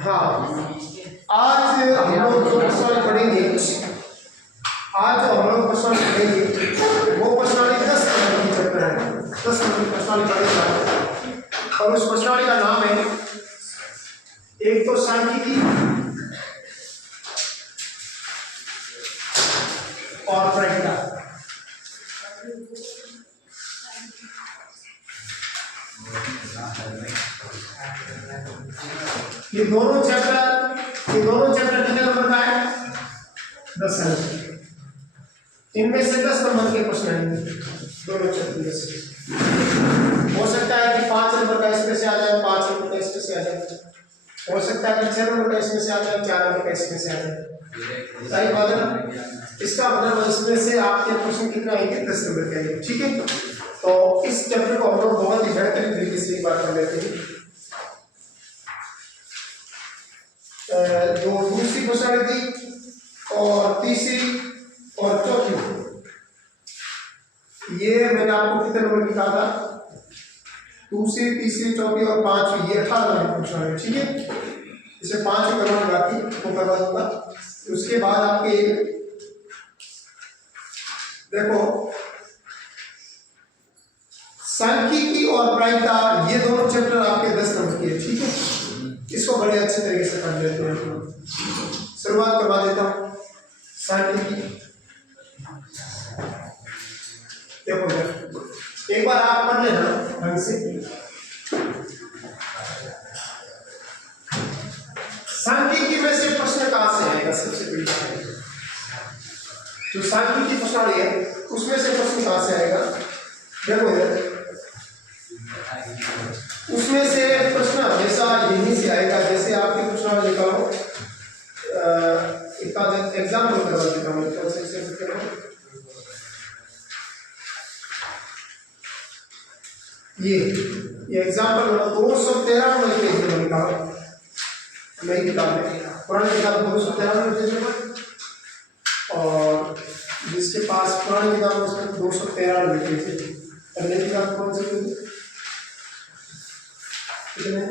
हाँ, आज हम लोग जो प्रश्नावली पढ़ेंगे, आज जो हम लोग प्रश्नावली पढ़ेंगे वो प्रश्नावली 10 नंबर की चैप्टर है। 10 नंबर की प्रश्नावली पढ़ेंगे और उस प्रश्नावली का नाम है एक तो सांख्यिकी और प्रायिकता। ये दोनों चैप्टर कितने नंबर का है? 10 नंबर। इनमें से 10 नंबर के प्रश्न आएंगे दोनों चैप्टर से। हो सकता है कि 5 नंबर का इसमें से आ जाए, 5 नंबर का इसमें से आ जाए, हो सकता है कि 6 नंबर का इसमें से आ जाए, 4 नंबर का इसमें से आ जाए। सही बात है ना? इसका मतलब इसमें से आपके प्रश्न कितने आएंगे? 10 नंबर के आएंगे। ठीक है, तो इस चैप्टर को हम लोग बहुत ही बेहतरीन तरीके से एक बार कर लेते हैं। जो दूसरी प्रश्नावली थी और तीसरी और चौथी, ये मैंने आपको कितने नंबर की कहा था? दूसरी, तीसरी, चौथी और पांचवी, ये 18 नंबर की प्रश्नावली। ठीक है, इसे 5 करवाने बाकी वो करवा दूंगा। उसके बाद आपके देखो सांख्यिकी और प्रायिकता, ये दोनों चैप्टर आपके 10 नंबर के। ठीक है, इसको बड़े अच्छे तरीके से कर लेते हैं। शुरुआत करवा देता हूं सांख्यिकी। देखो एक बार आप पढ़ लेना ढंग से। सांख्यिकी में से प्रश्न कहां से आएगा? सबसे पहली बात जो सांख्यिकी प्रश्नावली है उसमें से प्रश्न कहां से आएगा? देखो इधर, उसमें से प्रश्न हमेशा यहीं से आएगा। जैसे आपकी प्रश्नावली लिखा हो, एक एग्जाम्पल करवा देता हूं। ये एग्जाम्पल 213 नंबर पेज में लिखा हो, नई किताब में, पुरानी किताब 213 पेज में, और जिसके पास पुरानी किताब उसमें 213 पेज है। और नई किताब कौन सी है? कितने?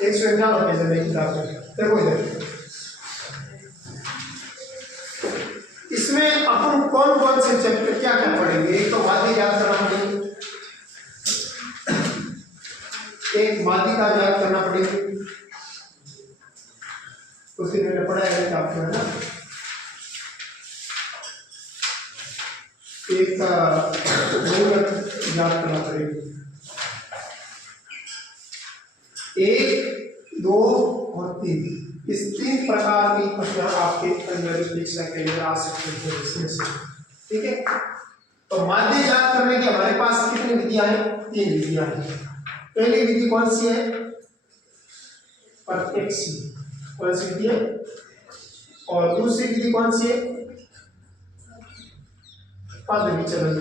198 पेज है नई किताब में। देखो इधर, इसमें अपन कौन कौन से चैप्टर क्या क्या पढ़ेंगे? एक तो माध्य याद करना पड़ेगी, एक माध्य का याद करना पड़ेगी, उस दिन मैंने पढ़ा है आपको, है ना? एक का याद करना पड़ेगा, 1, 2 और 3। इस 3 प्रकार की प्रश्न आपके अंदर परीक्षा के लिए आ सकते हैं इसमें से। ठीक है, तो माध्य याद करने की हमारे पास कितनी विधियां हैं? 3 विधियां हैं। पहली विधि कौन सी है? प्रत्यक्ष। कौन सी विधि है? और दूसरी विधि कौन सी है? पद विचलन।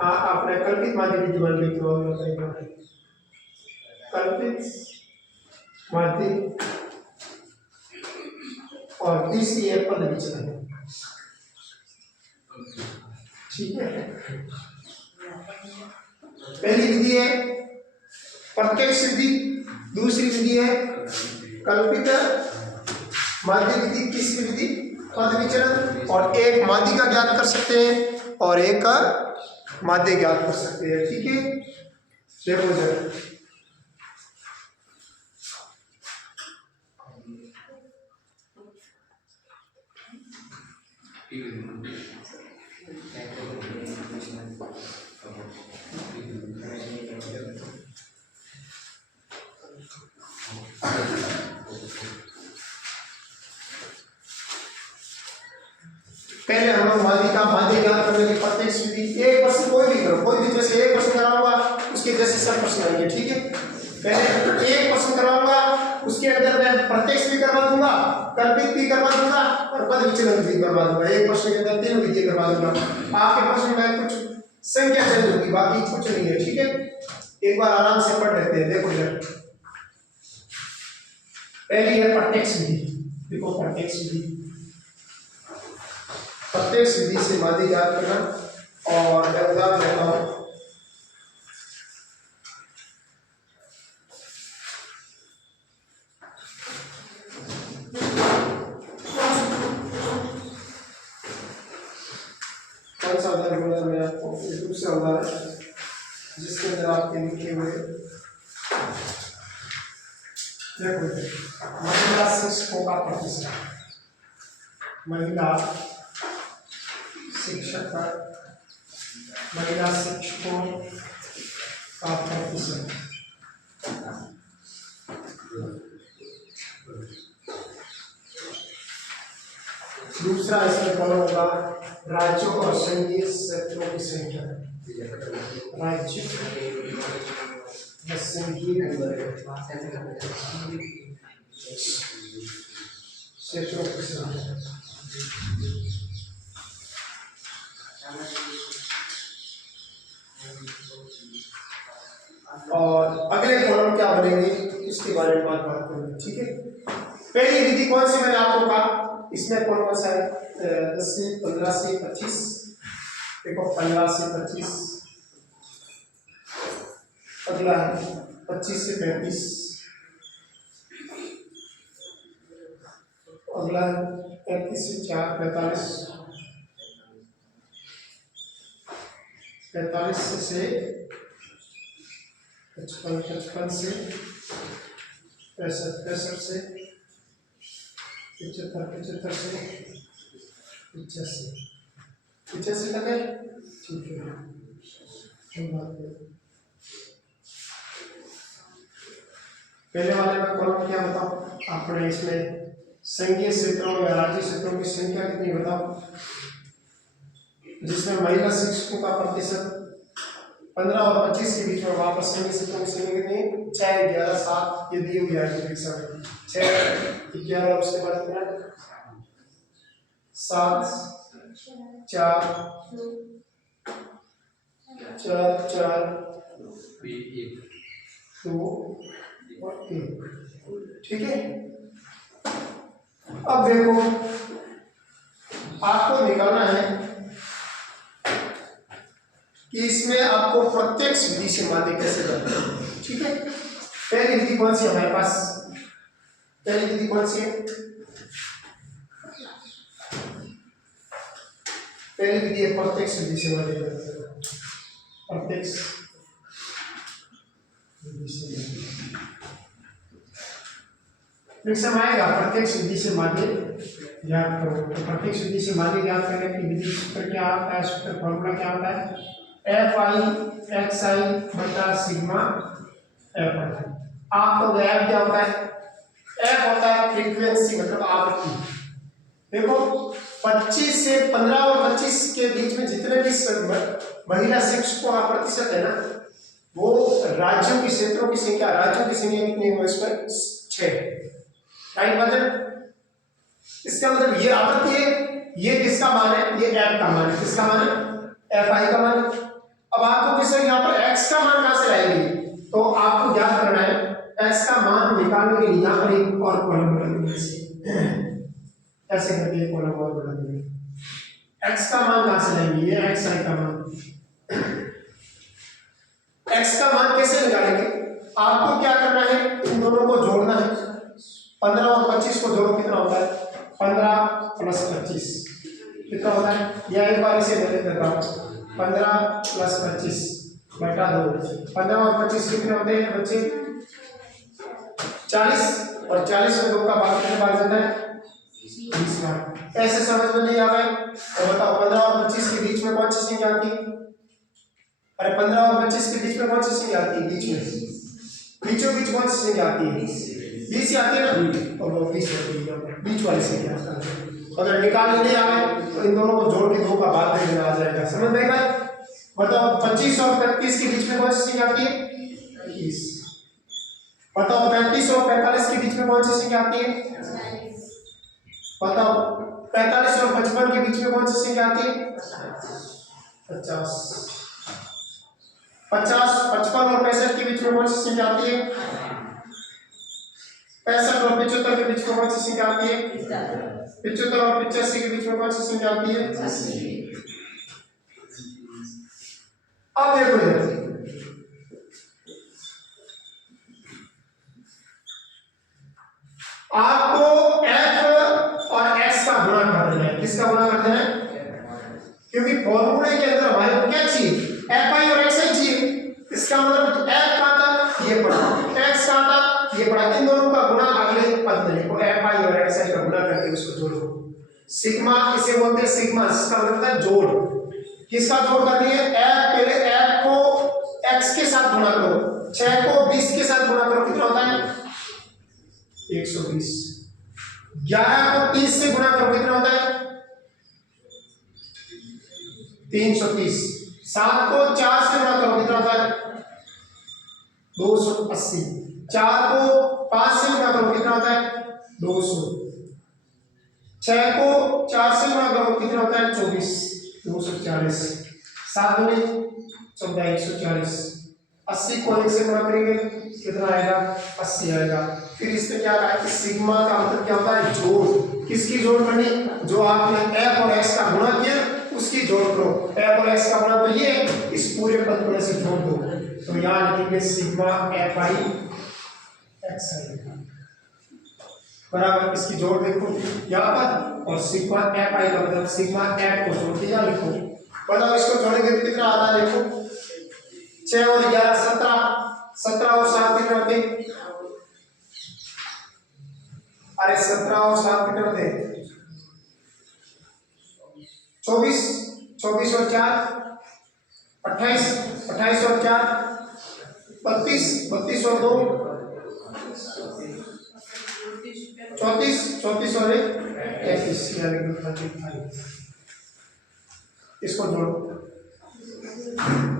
आपने कल्पित माध्य विधि बन ली तो कल्पित माध्य, और तीसरी है पद विचलन। ठीक है, पहली विधि है प्रत्यक्ष विधि, दूसरी विधि है कल्पित माध्य विधि, तीसरी विधि पद विचलन, और एक माध्य का ज्ञात कर सकते हैं और एक माध्य ज्ञात कर सकते हैं। ठीक है, देखो जरा, पहले हम लोग माध्य ज्ञात करने की प्रत्यक्ष विधि। एक प्रश्न कोई भी करो, कोई भी, जैसे एक प्रश्न कराऊंगा उसके जैसे सब प्रश्न आएंगे। ठीक है, पहले एक प्रश्न कराऊंगा, उसके अंदर मैं प्रत्यक्ष भी करवा दूंगा, कल्पित भी करवा दूंगा और पद विचलन भी करवा दूंगा। एक प्रश्न के अंदर 3 विधि करवा दूंगा। आपके प्रश्न में कुछ संख्या चेंज होगी, बाकी कुछ नहीं है। ठीक है, एक बार आराम से पढ़ लेते हैं। देखो इधर, पहली है प्रत्यक्ष विधि। देखो प्रत्यक्ष विधि, प्रत्यक्ष विधि से माध्य ज्ञात करना। और मैं उदाहरण देता हूँ। कौन सा उदाहरण बोला मैं आपको? दूसरा उदाहरण जिसके अंदर आपके लिखे हुए देखो, महिला शिक्षकों का प्रतिशत, महिला शिक्षकों का प्रतिशत। दूसरा इसमें कौन होगा? राज्यों और संघीय क्षेत्रों की संख्या। राज्य संघीय क्षेत्रों की संख्या। और अगले कॉलम क्या बनेंगे इसके बारे में बात करेंगे, ठीक है। पहली विधि कौन सी मैंने आपको कहा? इसमें कौन कौन सा है? 10 से 15 से 25। देखो 15 से 25। अगला है 25 से 35। अगला है 35 से 4 45। 45 से 55 55 से 65 65 से 75 75 से 85 85 तक है, ठीक है। पहले वाले में कॉलम क्या बताओ आपने? इसमें संघीय क्षेत्रों या राज्य क्षेत्रों की संख्या कितनी बताओ? जिसमें महिला शिक्षकों का प्रतिशत 15 और 25 के बीच में। वापस संघीय क्षेत्रों की संख्या कितनी? 6 11 7 ये दी हुई है परीक्षा में। 6 11 उसके बाद कितना? 7 4 4 4 2 और 1, ठीक है। अब देखो आपको निकालना है कि इसमें आपको प्रत्यक्ष विधि से माध्य कैसे करना है, ठीक है। पहली विधि कौन सी है हमारे पास? पहली विधि कौन सी है? पहली विधि है प्रत्यक्ष विधि से माध्य करना। प्रत्यक्ष विधि से परिक्षण आएगा। प्रत्यक्ष विधि से माध्य ज्ञात करो। तो प्रत्यक्ष विधि से माध्य ज्ञात करने की विधि सूत्र क्या आता है? सूत्र फॉर्मूला क्या आता है? Fi xi बटा सिग्मा Fi। आपको गैप क्या होता है? F होता है फ्रीक्वेंसी, मतलब आवृत्ति। देखो 25 से 15 और 25 के बीच में जितने भी महिला शिक्षकों का प्रतिशत है ना, वो राज्यों की क्षेत्रों की संख्या, राज्यों की संख्या कितनी है इसमें? 6, राइट। मतलब इसका मतलब ये आवृत्ति है, ये किसका मान है? ये F का मान है। किसका मान है? Fi का मान। अब आपको किसी यहाँ पर x का मान कहां से लाएंगे? तो आपको याद करना है x का मान निकालने के लिए यहाँ पर एक और कॉलम बना देंगे, ऐसे करके एक कॉलम और बना देंगे। x का मान कहां से लाएंगे? ये xi का मान। x का मान कैसे निकालेंगे? आपको क्या करना है? इन दोनों को जोड़ना है। 15 और 25 को जोड़ो, कितना होता है? 15 प्लस 25 कितना होता है? या एक बार इसे मैं देता हूँ। 15 प्लस 25 बटा 2। 15 और 25 कितने होते हैं बच्चे? 40। और 40 में 2 का भाग कितने बार जाता है? 20 बार। ऐसे समझ में नहीं आ रहा है तो बताओ 15 और 25 के बीच में कौन सी संख्या आती है? अरे 15 और 25 के बीच में कौन सी संख्या आती है? बीच में बीचों बीच कौन सी संख्या आती है? 20 ही आती है ना, और वो 20 होती है बीच वाली संख्या। अगर निकालने नहीं आए तो इन दोनों को जोड़ के 2 का भाग दे देना आ जाएगा। समझ में आएगा? बताओ 25 और 35 के बीच में कौन सी संख्या आती है? 30। बताओ 35 और 45 के बीच में कौन सी संख्या आती है? बताओ 45 और 55 के बीच में कौन सी संख्या आती है? 50। 50 55 और 65 के बीच में कौन सी संख्या आती है? 65 और 75 के बीच में कौन सी संख्या आती है? 75 और 85 के बीच में कौन सी संख्या आती है? अब देखो इधर आपको f और x का गुणा कर देना है। किसका गुणा कर देना है? क्योंकि फॉर्मूले के अंदर हमारे को क्या चाहिए? fi और xi चाहिए। इसका मतलब f कहां था? ये पड़ा, x कहां था? ये पड़ा। इन दोनों का गुणा अगले पद में लिखो, fi और xi का गुणा करके उसको जोड़ो। सिग्मा इसे बोलते हैं सिग्मा, इसका मतलब है जोड़। किसका जोड़ करनी है? f, पहले f को x के साथ गुणा करो, 6 को 20 के साथ गुणा करो, कितना होता है? 120। 11 को 30 से गुणा करो, कितना होता है? 330। 7 को 4 से गुणा करो, कितना होता है? 280। 4 को 5 से गुणा करो, कितना होता है? 200। 6 को 4 से गुणा करो, कितना होता है? 24। 240। 7 दूनी 14, 140। 80 को 1 से गुणा करेंगे, कितना आएगा? 80 आएगा। फिर इसमें क्या आएगा कि सिग्मा का मतलब क्या होता है? जोड़। किसकी जोड़ करनी? जो आपने f और x का गुणा किया उसकी जोड़ करो। f और x का गुणा तो ये, इस पूरे पद को ऐसे जोड़ दो, तो यहाँ लिखेंगे सिग्मा fi xi बराबर। इसकी जोड़ देखो यहाँ पर, और सिग्मा fi का मतलब सिग्मा f को जोड़ के यहाँ लिखो। मतलब इसको जोड़ेंगे तो कितना आता है? देखो 6 और 11 17, 17 और 7 कितने होते? अरे 17 और 7 कितने होते? 24, 24 और 4 28, 28 और 4 32, 32 और 2 34, 34 और 1 33, यानी 35। इसको जोड़ो,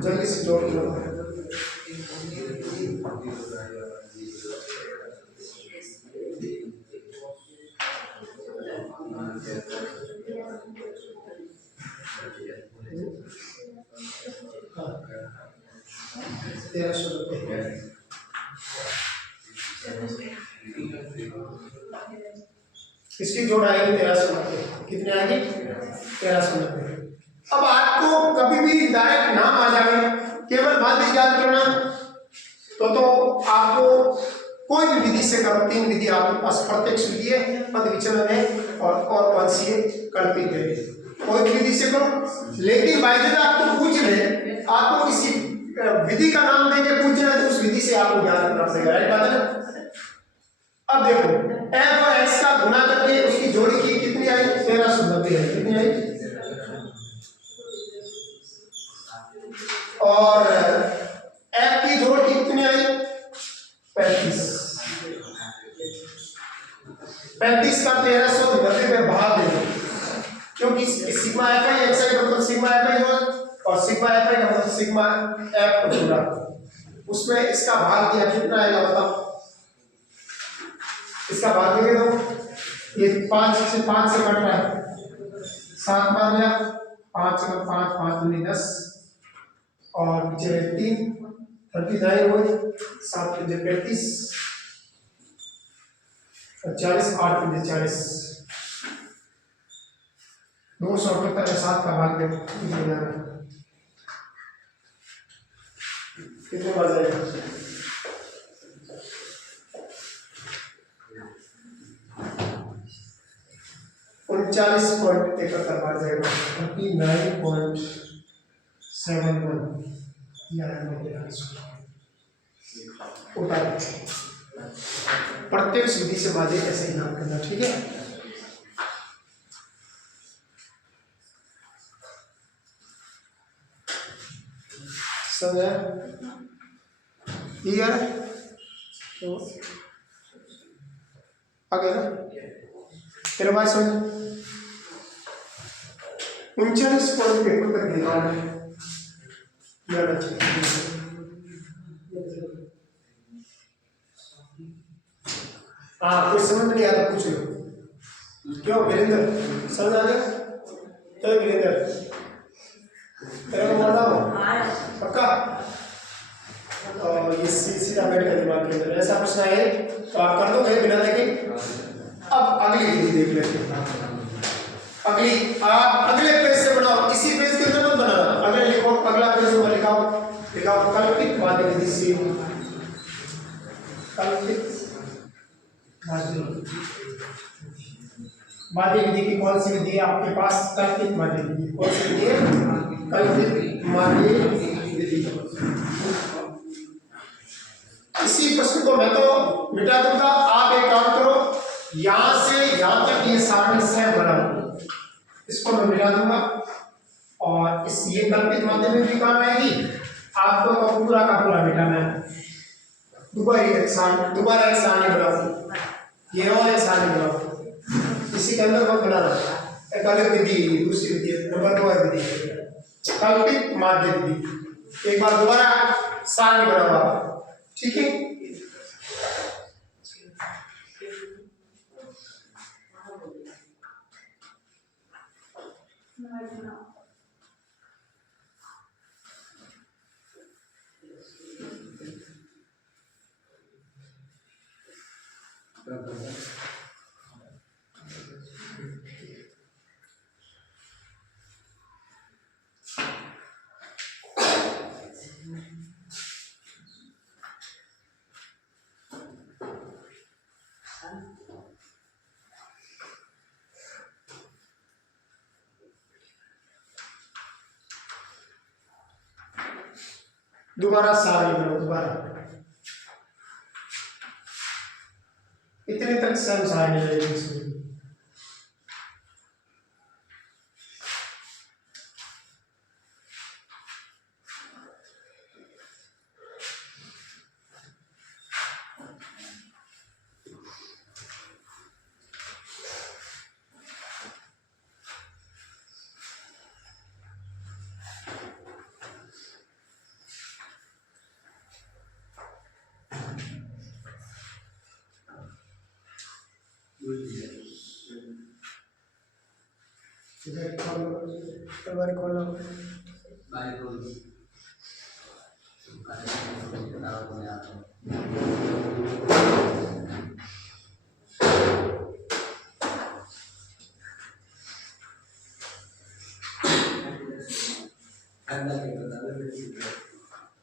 जल्दी से जोड़ लो। इसकी जोड़ आएगी 1390। कितने आएगी? 1390। अब आपको कभी भी डायरेक्ट नाम आ जाए, केवल माध्य याद करना, तो आपको कोई भी विधि से करो। 3 विधि आपके पास, प्रत्यक्ष विधि है, पद विचलन है, और कौन सी है? कल्पित है। कोई भी विधि से करो, लेकिन बाइजन आपको पूछ ले, आपको किसी विधि का नाम देके पूछना है तो उस विधि से आपको ज्ञान करना पड़ेगा। राइट बात है ना? अब देखो f और x का गुणा करके उसकी जोड़ी की, कितनी आई? 1390 आई। कितनी आई? और f की जोड़ की कितनी आई? 35। 35 का 1390 में भाग दे दो, क्योंकि सिग्मा fi xi का मतलब सिग्मा fi और सिग्मा fi का मतलब सिग्मा f को जोड़ा, उसमें इसका भाग दिया, कितना आएगा बताओ? इसका भाग देंगे तो ये 5 से कट रहा है, 7 बार गया, 5 का 5, 5 दूनी 10 और नीचे 3, 39 हुए, 7 पंजे 35 और 40, 8 पंजे 40, 278 7 का भाग देखो कितने बार जाएगा? 39.71 बार जाएगा, 39.71। प्रत्येक विधि से बाजे ऐसे ही नाम करना, ठीक है? समझा? ठीक है? तो आगे ना तेरे पास समझ 39 पॉइंट पेपर तक दिया है, याद रखिए। कोई समझ नहीं आता पूछ लो। क्यों वीरेंद्र, समझ आ गया? तो वीरेंद्र तेरे को बोलना हो पक्का? ये सीधा बैठ कर दिमाग के अंदर ऐसा प्रश्न है तो आप कर दोगे बिना देखे। अब अगली विधि देख लेते हैं। अगली आप अगले पेज से बनाओ, इसी पेज के अंदर मत बनाना, अगले लिखो, अगला पेज में लिखाओ। माध्य विधि से कल्पित माध्य विधि की कौन सी विधि है आपके पास? कल्पित माध्य विधि। कौन सी विधि है? कल्पित माध्य विधि। इसी प्रश्न को मैं तो मिटा दूंगा, आप एक काम करो, यहां से यहां तक ये सारणी स्वयं बना, इसको मैं मिटा दूंगा और इस ये कल्पित माध्य में भी काम आएगी, आपको तो पूरा का पूरा मिटाना है। दोबारा एक सारणी बनाओ, ये और एक सारणी बनाओ, इसी के अंदर मत बनाना। एक अलग विधि, दूसरी विधि, नंबर 2 विधि कल्पित माध्य विधि। एक बार दोबारा सारणी बनाओ, ठीक है? दोबारा सारणी बनाओ, दोबारा इतने तक सब सारणी लगेगी इसमें।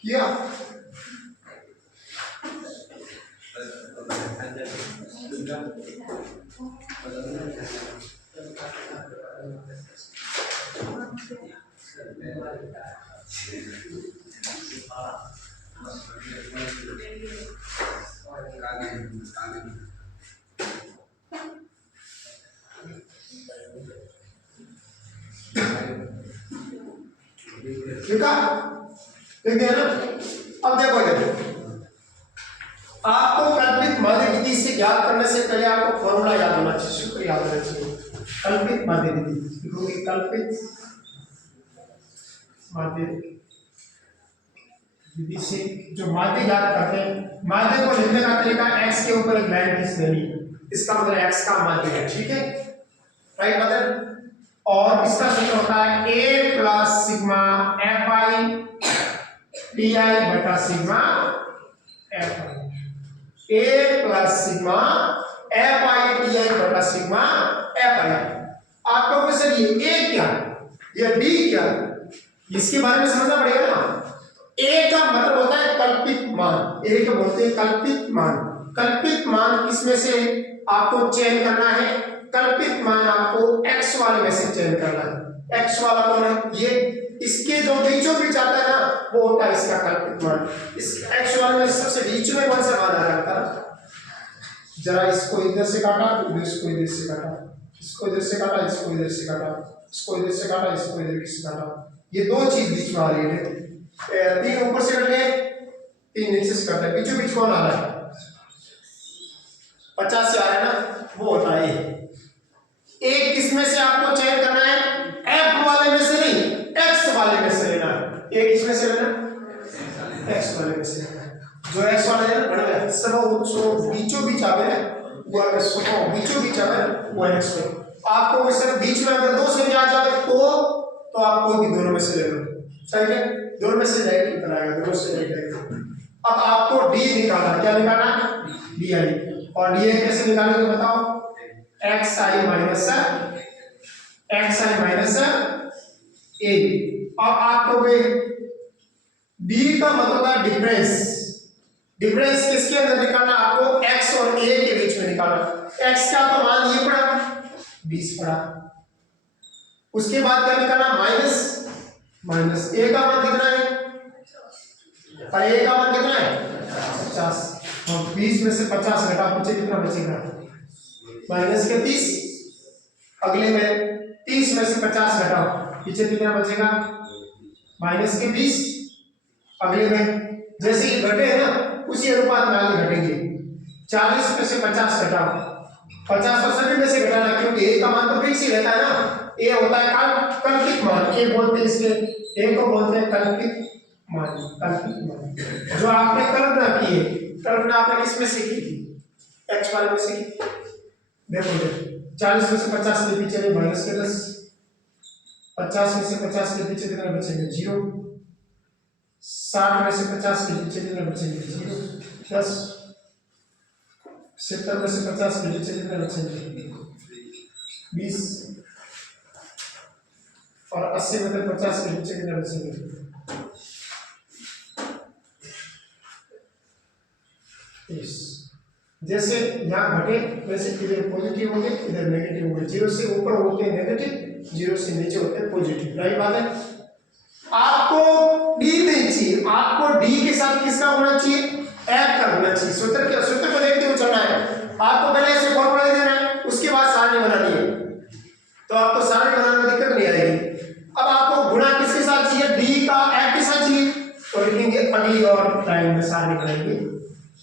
किया ठीक है, ठीक है ना? अब देखो आपको कल्पित माध्य विधि से ज्ञात करने से पहले आपको फॉर्मूला याद होना चाहिए, सूत्र याद होना चाहिए। कल्पित माध्य विधि लिखोगे, कल्पित माध्य विधि से जो माध्य ज्ञात करते हैं, माध्य को लिखने का तरीका x के ऊपर एक लाइन खींच देनी, इसका मतलब x का माध्य है, ठीक है, राइट मतलब। और इसका सूत्र होता है a plus sigma fi ti बटा sigma fi, a plus sigma fi ti बटा सिग्मा fi। आपको क्वेश्चन ये a क्या, ये d क्या, इसके बारे में समझना पड़ेगा ना। a का मतलब होता है कल्पित मान, a को बोलते हैं कल्पित मान। कल्पित मान किसमें से आपको चयन करना है? कल्पित मान आपको x वाले में से चयन करना है। x वाला कौन है? ये इसके जो बीचों बीच आता है ना, वो होता है इसका कल्पित मान। इस x वाले में सबसे बीच में कौन सा मान आ रहा है? जरा इसको इधर से काटा, इसको इधर से काटा, इसको इधर से काटा, इसको इधर से काटा, इसको इधर से काटा, इसको इधर से काटा, ये दो चीज बीच में आ रही है। 3 ऊपर से कट गए, 3 नीचे से कट गए, बीचों बीच कौन आ रहा है? 50 से आ रहा है ना, वो होता है एक। किसमें से आपको चयन करना है? f वाले में से नहीं, x वाले में से लेना। एक किसमें से लेना? x वाले में से। जो x वाले है ना, सब बीचों बीच आवे ना, वो अगर सुनो बीचों बीच आवे वो x में। आपको सर बीच में अगर 2 संख्या आ जाए तो आप कोई भी दोनों में से ले लो, सही है, दोनों में से जाएगी, निकल आएगा, दोनों से जाएगा। अब आपको d निकालना, क्या निकालना? di। और di कैसे निकालोगे बताओ? xi minus a। अब आपको डी का मतलब होता है डिफरेंस। डिफरेंस किसके अंदर निकालना आपको, x और a के बीच में निकालना। x का तो मान ये पड़ा 20 पड़ा, उसके बाद क्या निकालना, माइनस a का मान कितना है, और a का मान कितना है 50। और 20 में से 50 घटा पीछे कितना बचेगा, माइनस के 30। अगले में 30 में से 50 घटाओ, पीछे कितना बचेगा, माइनस के 20। अगले में जैसे ही घटे है ना उसी अनुपात में आगे घटेंगे। 40 में से 50 घटाओ, 50 तो सभी में से घटाना, क्योंकि a का मान तो फिक्स ही रहता है ना। a होता है कल्पित मान, a बोलते हैं इसके, a को बोलते हैं कल्पित मान। कल्पित मान जो आपने कल्पना की है, कल्पना आपने किस में सीखी थी, x वाले में सीखी। देखो 40 में से 50 के पीछे माइनस के 10, 50 में से 50 के पीछे कितना बचेंगे 0, 60 में से 50 के पीछे कितना बचेंगे 0, 10, 70 में से 50 के पीछे कितना बचेंगे 20, और 80 में से 50 के पीछे कितना बचेंगे 30। जैसे यहाँ घटे वैसे इधर पॉजिटिव होंगे इधर नेगेटिव होंगे। 0 से ऊपर होते हैं नेगेटिव, 0 से नीचे होते हैं पॉजिटिव। राइट बात है। आपको डी नहीं चाहिए, आपको डी के साथ किसका होना चाहिए, एफ का होना चाहिए। सूत्र को देखते हुए चलना है। आपको पहले ऐसे फॉर्मूला देना है, उसके बाद सारणी बनानी है, तो आपको सारणी बनाने में दिक्कत नहीं आएगी। अब आपको गुणा किसके साथ चाहिए, डी का एफ के साथ चाहिए, तो लिखेंगे अगली और लाइन में सारणी बनाएंगे,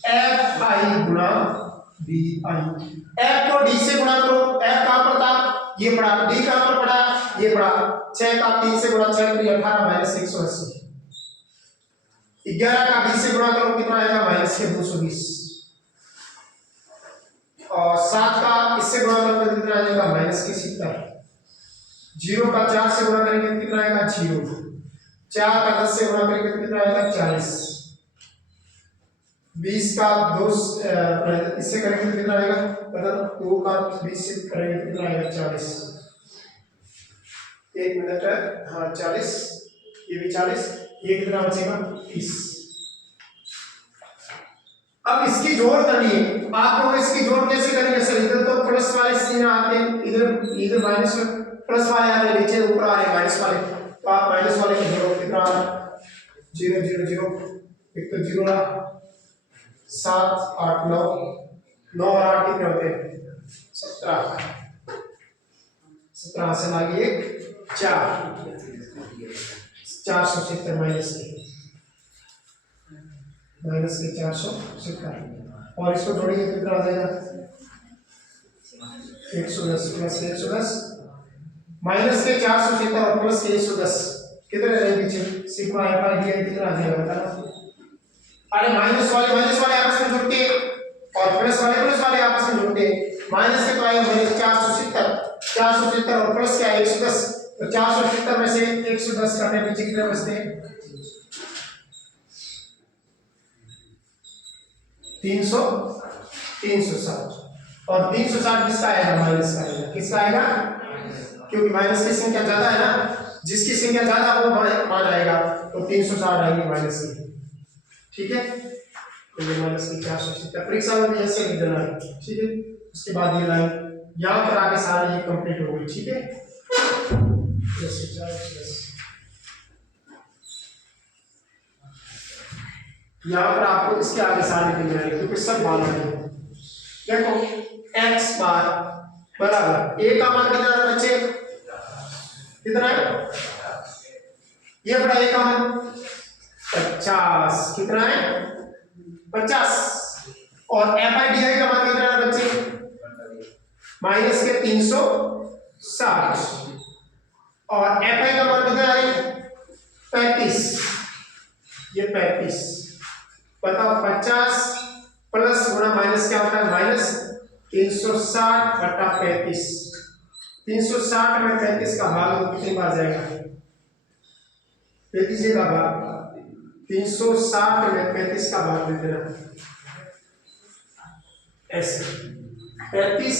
एफ आई गुणा डी आई। एफ को डी से गुणा करो, एफ कहां पर था, ये पड़ा, डी कहां पर पड़ा, ये पड़ा। 6 का 3 से गुणा 6 3 18 माइनस 180। 11 का 20 से गुणा करो कितना आएगा, माइनस के 220। और 7 का इससे गुणा करोगे कितना आएगा, माइनस के 70। 0 का 4 से गुणा करेंगे कितना आएगा 0। 4 का 10 से गुणा करेंगे कितना आएगा 40। 20 का 2 इससे करेंगे कितना आएगा, मतलब 2 का 20 से करेंगे कितना आएगा 40। 1 मिनट है, हाँ 40, ये भी 40, ये कितना बचेगा 30। अब इसकी जोड़ करनी है आपको। इसकी जोड़ कैसे करेंगे सर, इधर तो प्लस वाले सीन आते हैं, इधर माइनस प्लस वाले आते हैं, नीचे ऊपर आ रहे हैं माइनस वाले, तो आप माइनस वाले की जोड़ कितना 0 0 0, एक तो 0 रहा, 7 8 9, 9 और 8 कितने होते हैं 17, 17 से आगे 4, 470 माइनस के 470, और इसको जोड़ेंगे कितना आ जाएगा 110 प्लस 110, माइनस के 470 और प्लस के 110 कितने रहेंगे पीछे, sigma F I D I कितना आ जाएगा बताना। अरे माइनस वाले आपस में जुड़ते हैं और प्लस वाले आपस में जुड़ते हैं। माइनस के तो आएगा 470 और प्लस क्या है 110, तो 470 में से 110 काटने पीछे कितने बचते हैं 360, और 360 किसका आएगा, माइनस का आएगा। किसका आएगा, क्योंकि माइनस की संख्या ज्यादा है ना, जिसकी संख्या ज्यादा वो मान आएगा, तो 360 आएगी माइनस की। ठीक है, तो ये माइनस की 470 परीक्षा में भी ऐसे लिख देना है। ठीक है, उसके बाद ये लाइन यहाँ पर आगे सारी ये कंप्लीट हो गई। ठीक है, यहाँ पर आपको इसके आगे सारी लिखनी है क्योंकि सब मालूम है। देखो x बार बराबर a का मान कितना है बच्चे, कितना है, ये बड़ा a का मान 50, कितना है 50, और एफ आई डी आई का मान कितना है बच्चे, माइनस के 360, और एफ आई का मान कितना है 35, ये 35। बताओ 50 प्लस गुणा माइनस क्या होता है, माइनस 360 बटा 35। 360 में 35 का भाग कितनी बार जाएगा, 35 का भाग, 360 में 35 का भाग दे देना ऐसे, 35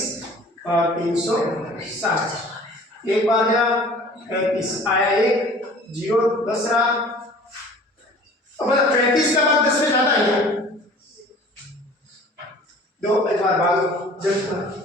और 360, एक बार गया 35 आया, 1 0 10 रहा, अब 35 का भाग 10 में ज्यादा है दो एक बार भाग जल्द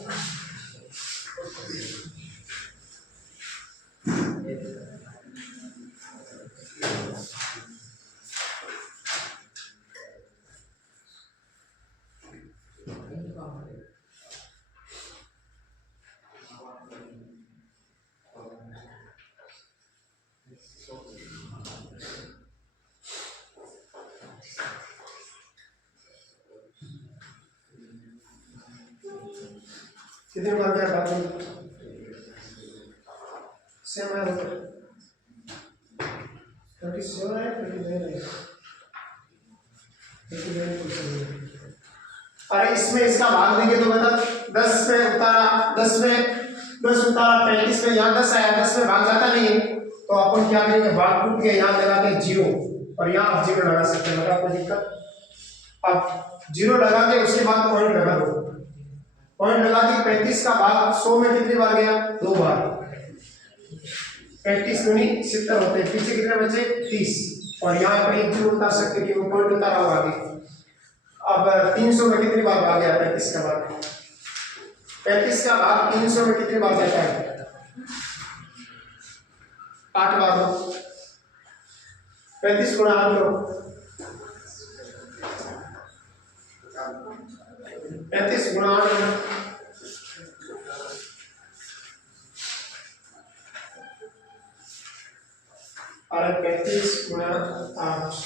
कितने बार क्या बात सेम है 37 है 39 है अरे इसमें इसका भाग देंगे तो मतलब 10 में उतारा 10 उतारा 35 में यहाँ 10 आया 10 में भाग जाता नहीं है तो अपन क्या करेंगे भाग टूट के यहाँ लगा के 0 और यहाँ आप 0 लगा सकते हैं लगा कोई दिक्कत अब 0 लगा के उसके बाद पॉइंट लगा दो पॉइंट लगा के 35 का भाग 100 में कितनी बार गया 2 बार 35 गुनी 70 होते हैं पीछे कितने बचे 30 और यहाँ पर एक 0 उतार सकते हैं कि वो पॉइंट उतारा हुआ आगे अब 300 में कितनी बार भाग गया 35 का भाग 35 का भाग 300 में कितनी बार जाता है 8 बार दो 35 गुणा 8 करो 35 गुणा 8 और 35 गुणा 8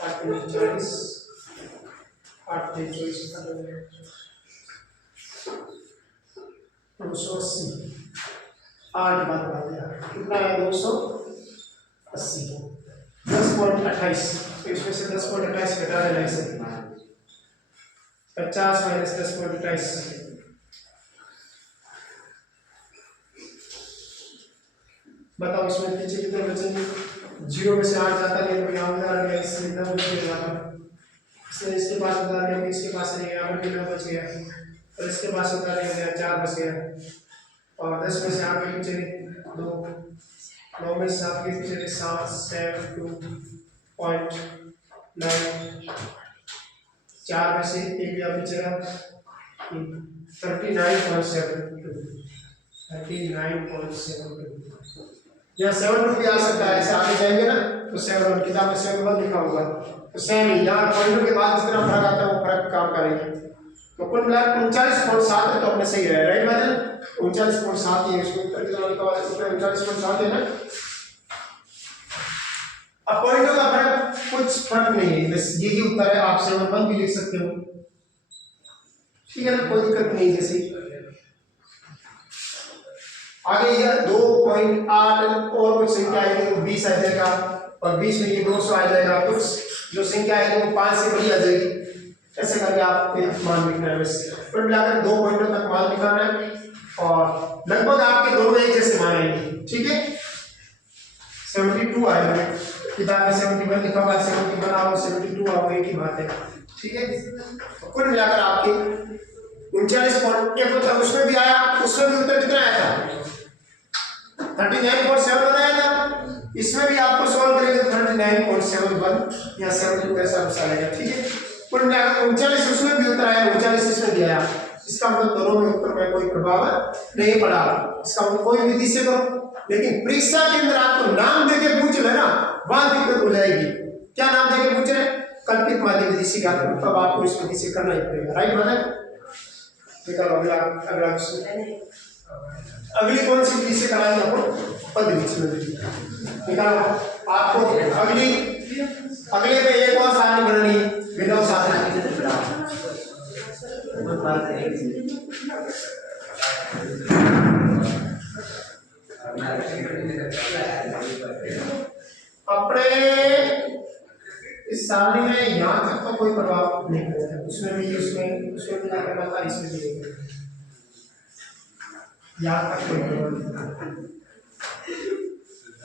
8 40 8 24 280 8 बार आ गया कितना है 280 10.28 तो इसमें से 10.28 घटा देना इसे 50 माइनस 10.28 बताओ इसमें पीछे कितने बचेंगे 0 में से 8 जाता नहीं तो यहाँ उधार गया इससे कितना बच गया इसने इसके पास उधार लिया इसके पास नहीं गया और कितना बच गया और इसके पास उधार लिया 4 बच गया और 10 में से आपके पीछे 2 9 में से आपके पीछे 7 7 2.9 4 में से एक भी आप पीछे 39.72 यहाँ 7 भी आ सकता है ऐसे आगे जाएंगे ना तो 7 किताब में 7 लिखा होगा तो सेम ही यहाँ पॉइंटों के बाद जितना फर्क आता है वो फर्क काम करेंगे तो कुल मिलाकर 39.7 है तो अपने सही है राइट बात है 39.7 ही है इसको उत्तर कितना लिखा हुआ है 39.7 है ना अब पॉइंटों का फर्क कुछ फर्क नहीं है बस यही उत्तर है आप 7 भी लिख सकते हो ठीक है ना कोई दिक्कत नहीं जैसे आगे ये 2.8 और कुछ संख्या आएगी तो 20 आ जाएगा और 20 में ये 200 आ जाएगा कुछ जो संख्या आएगी वो 5 से बड़ी आ जाएगी ऐसे करके आप एक मान लिखना है बस कुल मिलाकर 2 पॉइंटों तक मान लिखाना है और लगभग आपके दोनों एक जैसे मान आएंगे ठीक है 72 आएगा किताब में 71 लिखा हुआ है 71 आओ 72 आओ एक ही बात है ठीक है तो कुल मिलाकर आपके 39.1 होता है उसमें भी आया उसमें भी उत्तर कितना आया था 39.7 बनाया था इसमें भी आपको सॉल्व करेंगे 39.71 या 72 ऐसा आंसर आएगा ठीक है कुल मिलाकर 39 उसमें भी उत्तर आया 39 इसमें भी आया इसका मतलब दोनों में उत्तर में कोई प्रभाव नहीं पड़ा इसका मतलब कोई विधि से करो लेकिन परीक्षा के अंदर आपको नाम देके पूछ लेना वहां दिक्कत हो जाएगी क्या नाम देके पूछ रहे कल्पित माध्य विधि से तब आपको इस विधि से करना ही पड़ेगा राइट बात है निकालो अगला अगला अगली कौन सी विधि से कराएंगे आपको पद विधि निकालो आपको अगले में एक और सारणी बनानी विधव सारणी अपने इस सारणी में यहाँ तक तो कोई प्रभाव नहीं पड़ेगा उसमें भी क्या करना था इसमें भी नहीं यहाँ तक कोई प्रभाव नहीं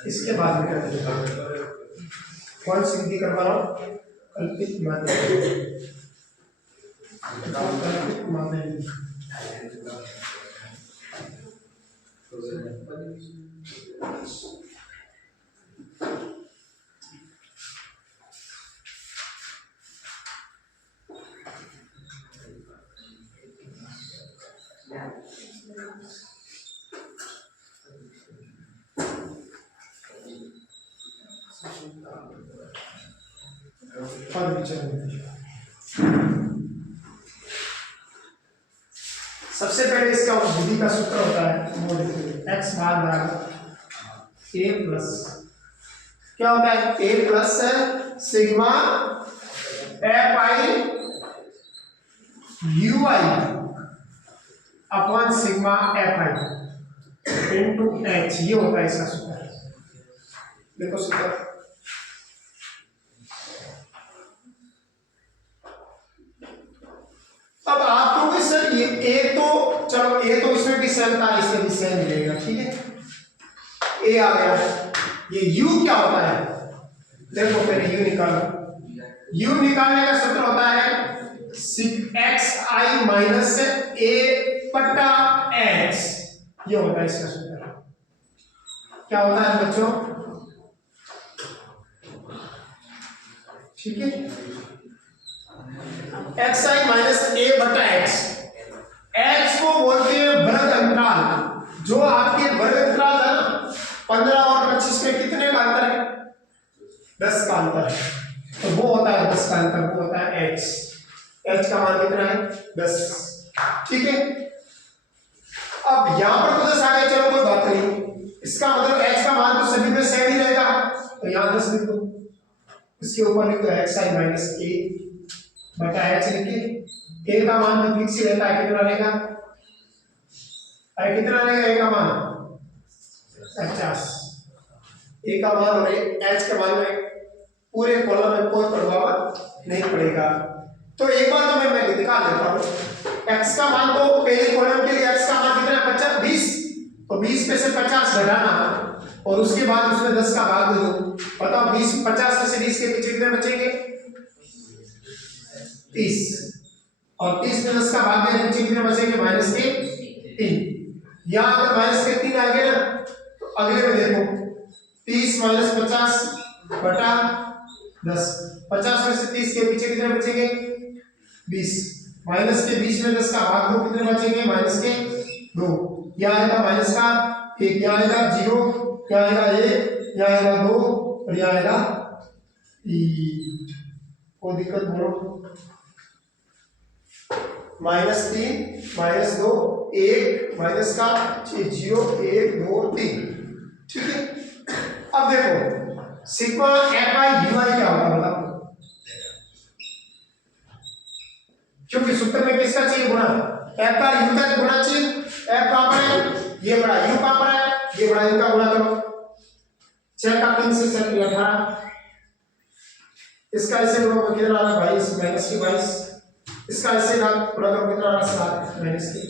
इसके बाद में क्या करेगा कौन सी विधि करवा रहा हूँ कल्पित माध्यम पद विचरण। सबसे पहले इसका विधि का सूत्र होता है एक्स बार बराबर ए प्लस क्या होता है A plus sigma F I U I upon sigma F I into H, ये होता है इसका सूत्र। देखो सूत्र, अब आप कहोगे सर ये ए तो चलो ए तो इसमें भी सेम था, इसमें भी सेम मिलेगा, ठीक है ए आ गया। ये यू क्या होता है, देखो पहले यू निकालो। यू निकालने का सूत्र होता है एक्स आई माइनस ए बटा एक्स, ये होता है इसका सूत्र। क्या होता है बच्चों, ठीक है एक्स आई माइनस ए बटा एक्स। एक्स को बोलते हैं वर्ग अंतराल, जो आपके वर्ग अंतराल है ना 15 और 25 में कितने का अंतर है, 10 का अंतर है, तो वो होता है 10 का अंतर, वो होता है एक्स। एच का मान कितना है 10, ठीक है। अब यहां पर तो 10 आ गया, चलो कोई बात नहीं, इसका मतलब एच का मान तो सभी में सेम ही रहेगा, तो यहां 10 लिख दो, इसके ऊपर लिख दो एक्स आई माइनस ए बटा एच लिखे। ए का मान तो फिक्स ही रहता है, कितना रहेगा, अरे कितना रहेगा ए का मान 50, ए का मान और एच के मान में पूरे कॉलम में कोई प्रभाव नहीं पड़ेगा। तो एक बार तो मैं निकाल देता हूं, एक्स का मान तो पहले कॉलम के लिए एक्स का मान कितना है 50 20, तो 20 में से 50 घटाना और उसके बाद उसमें 10 का भाग दे दो। बताओ 20 50 में से 20 के पीछे कितने बचेंगे 30, और 30 में 10 का भाग देने पीछे कितने बचेंगे माइनस के 3। यहां अगर माइनस के 3 आ गए ना, तो अगले में देखो 30 माइनस 50 बटा 10, 50 में से 30 के पीछे कितने बचेंगे 20, माइनस के 20 में 10 का भाग दो, कितने बचेंगे माइनस के 2। यह आएगा माइनस का 1, यह आएगा 0, यह आएगा 1, यह आएगा 2 और यह आएगा 3। कोई दिक्कत बोलो, माइनस 3 माइनस 2 1 माइनस का 0 1 2 3, ठीक है। अब देखो सिग्मा एफ आई यू आई क्या होगा बताओ, क्योंकि सूत्र में किसका चाहिए गुणा, एफ का यू का गुणा चाहिए। एफ कहां पर है, ये बड़ा यू कहां पर है, ये बड़ा यू का गुणा करो, 6 का 3 से 18, इसका ऐसे गुणा करो कितना आ रहा है 22 माइनस की 22, इसका ऐसे गुणा करो कितना आ रहा है 7 माइनस की,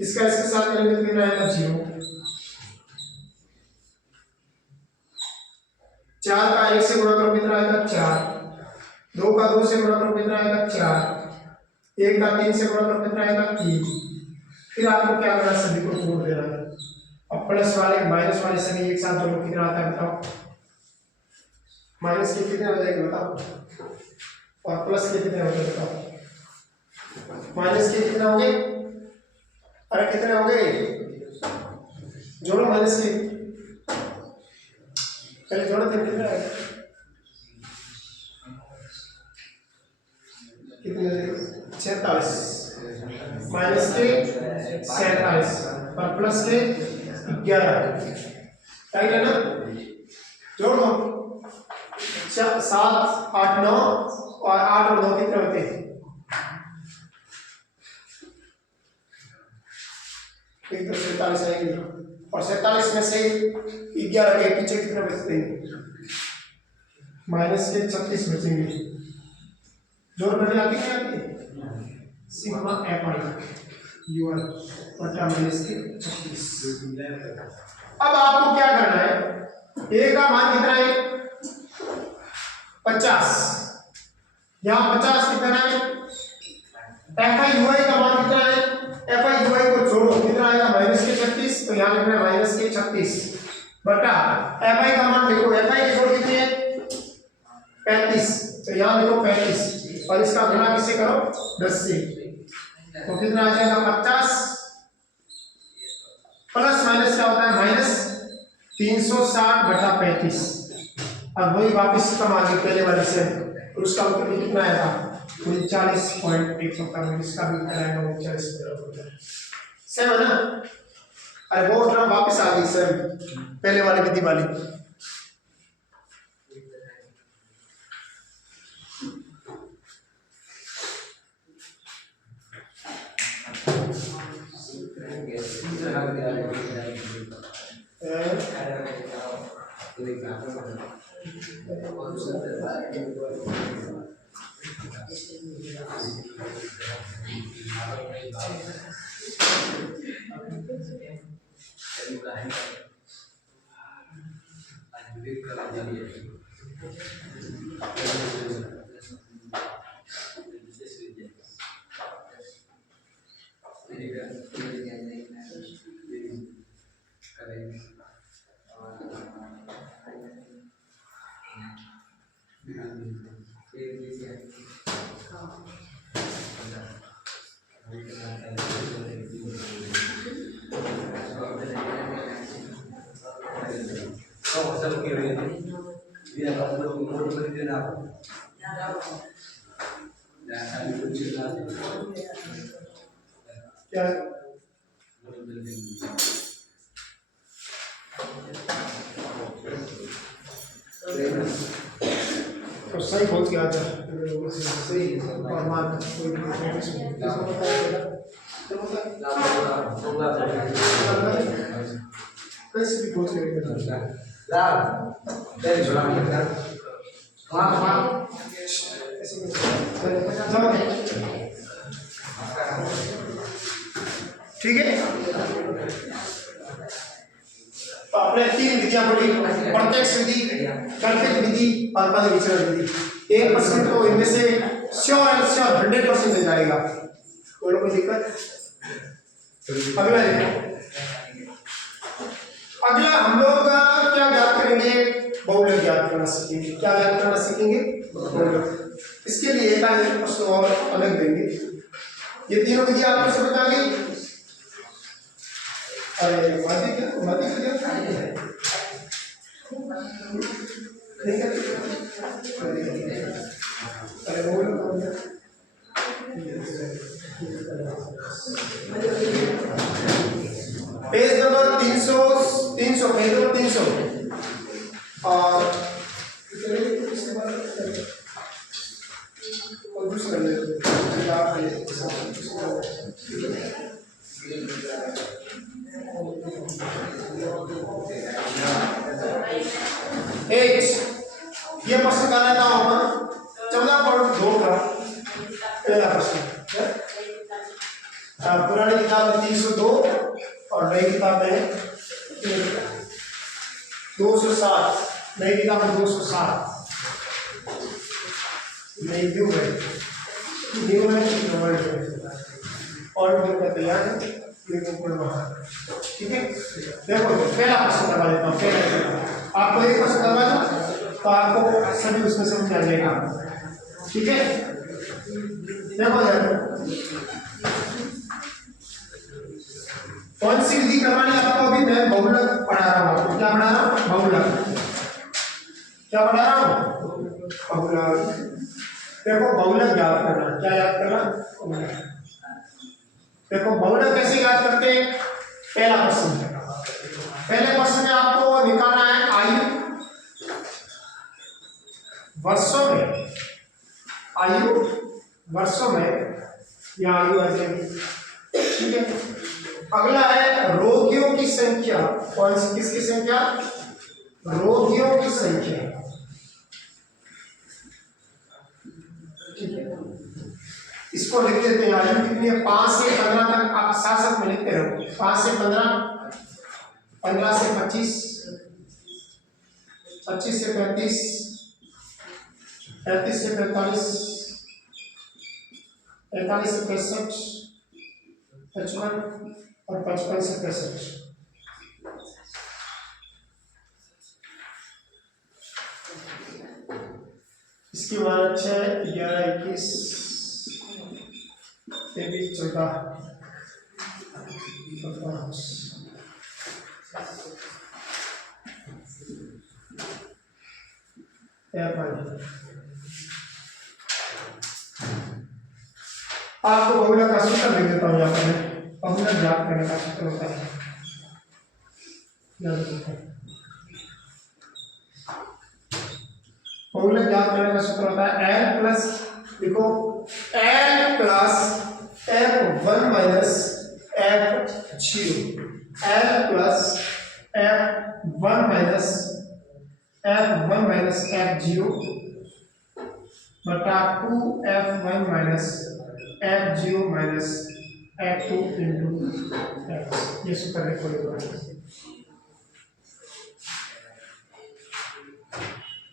इसका इसके साथ करेंगे तो कितना आएगा 0। 4 का 1 से गुणा करो कितना आएगा 4, 2 का 2 से गुणा करो कितना आएगा 4, 1 का 3 से गुणा करो कितना आएगा 3। फिर आपको क्या करना है, सभी को जोड़ देना है। अब प्लस वाले माइनस वाले सभी एक साथ जोड़ो कितना आता है बताओ, माइनस के कितने हो जाएंगे बताओ, और प्लस के कितने हो जाएंगे बताओ, माइनस के कितने हो गए, अरे कितने हो गए, जोड़ो माइनस के, पहले जोड़ो फिर कितने आएगा, कितने 46 माइनस के 47 और प्लस के 11, राइट है ना, जोड़ दो 7 8 9 और 8 और 9 कितने होते हैं, एक तो 47 आएंगे और 47 में से 11 के पीछे कितने बचते हैं माइनस के 36 बचेंगे। जोड़ करने आती है सिग्मा एफ आई यू आई बटा माइनस के 36। अब आपको क्या करना है, ए का मान कितना है 50, यहां 50 कितना है, एफ आई यू आई का मान कितना है, एफ आई यू आई को जोड़ो कितना आएगा माइनस के 36, तो यहां लिखना है माइनस के 36 बटा एफ आई का मान देखो, एफ आई के जोड़ कितने हैं 35, तो यहां देखो 35 और इसका गुणा किससे करो 10 से, तो कितना आ जाएगा 50 प्लस माइनस क्या होता है माइनस 360 बटा 35, अब वही वापस कम आ गई पहले वाले से, और उसका उत्तर भी कितना आया था 39.1 इसका भी उत्तर आएगा 39. सेम है ना? अरे वो टर्म वापस आ गई सर पहले वाले विधि वाली. क्या तो सही बोल के आता सही और मान कोई कैसे भी बोल के ठीक है. तो आपने 3 विधियां पढ़ी, प्रत्यक्ष विधि, कल्पित विधि और पद विचरण विधि. 1% तो इनमें से श्योर 100% मिल जाएगा, कोई दिक्कत. अगला देखो, अगला हम लोग क्या ज्ञात करेंगे, बहुलक ज्ञात करना सीखेंगे. क्या ज्ञात करना सीखेंगे? बहुलक. इसके लिए एक प्रश्न और अलग देंगे. ये तीनों विधि आपको समझ आ गई? अरे मादी क्या अरे बोल पेज नंबर 300 पेज नंबर 300 और दूसरा ये प्रश्न कर लेता हूं मैं 14.2 का पहला प्रश्न. पुरानी किताब में 302 और नई किताब में 207. नई किताब में 207. नई न्यू है और का तैयार है. ठीक है. देखो पहला प्रश्न करवा लेता हूँ. आपको एक प्रश्न करवा दो तो आपको सभी उसमें समझ आ जाएगा. ठीक है. देखो कौन सी विधि करवानी आपको? अभी मैं बहुलक पढ़ा रहा हूँ. क्या पढ़ा रहा हूँ? बहुलक. क्या पढ़ा रहा हूँ? बहुलक. देखो बहुलक याद करना. क्या याद करना? देखो बहुलक कैसे याद करते हैं? पहला प्रश्न, पहले प्रश्न में आपको निकालना है आयु वर्षों में. आयु वर्षों में या आयु अध्ययन. ठीक है. अगला है रोगियों की संख्या. कौन सी? किसकी संख्या? रोगियों की संख्या. ठीक है. इसको लिख देते हैं. आयु कितनी है? 5 से 15 तक. आप साथ साथ में लिखते रहो. 5 से 15, 15 से 25, 25 से 35, 35 से 45, 45 से 65, 55 और 55 से 65. इसकी मान 6, 11, 21, 23, 14, 5. F I. आपको बहुलक का सूत्र लिख देता हूँ यहाँ पर। बहुलक ज्ञात करने का सूत्र होता है, बहुलक ज्ञात करने का सूत्र होता है एल प्लस, देखो L plus F1 minus F0, L plus F1 minus F0 बटा 2F1 minus F0 minus F2 into F। ये सूत्र लिखो।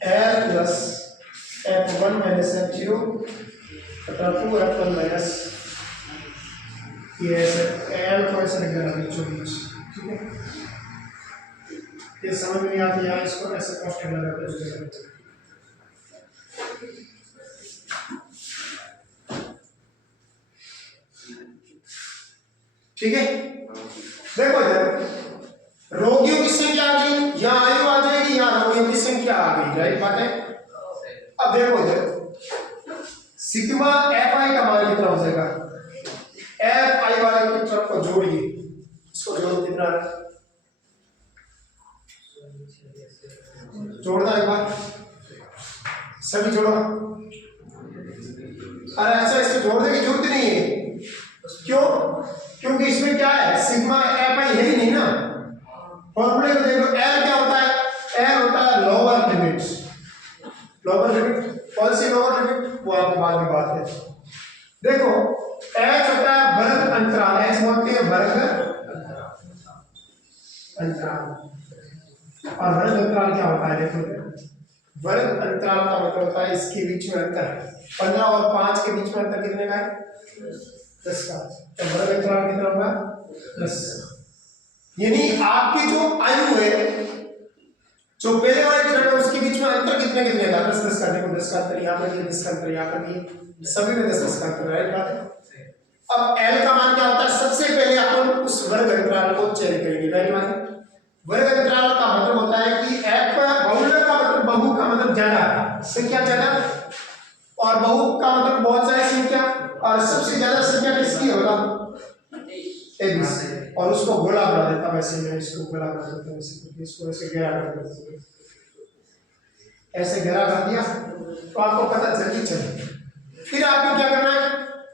L plus F1 minus F0 बटा 2F1 माइनस, ये ऐसे एल को ऐसे लिख देना बीचों बीच, ठीक है। ये समझ नहीं आती है, इसको ऐसे कांस्टेंट लगा कर देना, ठीक है। देखो इधर रोगियों की संख्या आ गई, यहाँ आयु आ जाएगी, यहाँ रोगियों की संख्या आ गई, राइट बात है। अब देखो इधर सिग्मा एफ आई का मान कितना हो जाएगा, एफ आई वाले की तरफ को जोड़िए, इसको जोड़ कितना जोड़ना एक बार, सभी जोड़ो। अरे ऐसा इसको जोड़ने की जरूरत नहीं है, क्यों? क्योंकि इसमें क्या है, सिग्मा एफ आई है ही नहीं ना। फॉर्मूले को देखो, एल क्या होता है, एल होता है लोअर लिमिट। लोअर लिमिट कौन सी लोअर लिमिट, वो आपके बाद में बात है। देखो एच होता है वर्ग अंतराल, एच बोलते हैं वर्ग अंतराल, और वर्ग अंतराल क्या होता है, देखो वर्ग अंतराल का मतलब होता है इसके बीच में अंतर, 15 और 5 के बीच में अंतर कितने का है, 10 का। तो वर्ग अंतराल कितना होगा, 10। यानी आपकी जो आयु है, जो पहले वाले चरण है उसके बीच में अंतर कितने कितने का, 10 का। देखो 10 का अंतर यहाँ पर, ये 10 का अंतर यहाँ पर, ये सभी में 10 का अंतर, राइट बात है। अब L का मान क्या होता है, सबसे पहले अपन उस वर्ग अंतराल को चयन करेंगे, राइट बात है। वर्ग अंतराल का मतलब होता है कि F बहुलक का मतलब बहु का मतलब ज्यादा, संख्या ज्यादा, और बहु का मतलब बहुत सारी संख्या, और सबसे ज्यादा संख्या किसकी होगा, 23, और उसको गोला बना देता, वैसे मैं इसको गोला बना देता हूं, इसको ऐसे घेरा कर देता हूं, ऐसे घेरा कर दिया तो आपको पता जल्दी चले। फिर आपको क्या करना है,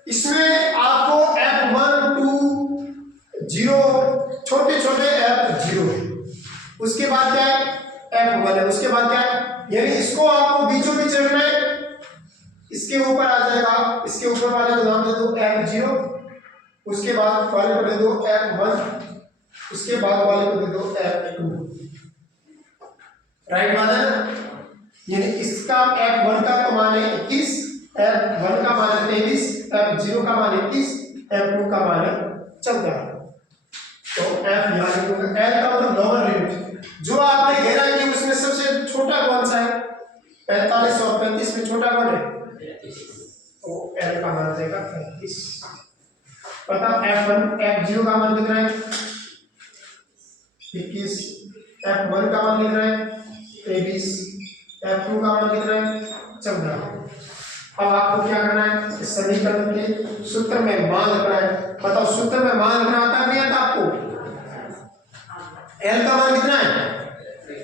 इसमें आपको F1 2 0 छोटे छोटे F0, उसके बाद क्या है F1 है, उसके बाद क्या है, यानी इसको आपको बीचों बीच रखना है, इसके ऊपर आ जाएगा, इसके ऊपर वाले को नाम दे दो F0, उसके बाद वाले को दे दो F1, उसके बाद वाले को दे दो F2, राइट बात है ना। यानी इसका F1 का मान है 21, F1 का मान है 23, F0 का मान है 21, F2 का मान है 14। तो F यहाँ लिखोगे, L का मतलब लोअर लिमिट, जो आपने घेरा की उसमें सबसे छोटा कौन सा है, 45 और 35 में छोटा कौन है, तो L का मान देगा 35। पता F1 F0 का मान कितना है 21, F1 का मान कितना है 23, F2 का मान कितना है 14। अब आपको क्या करना है, इस समीकरण के सूत्र में मान रखना है। बताओ सूत्र में मान रखना आता है, नहीं आता आपको? L का मान कितना है,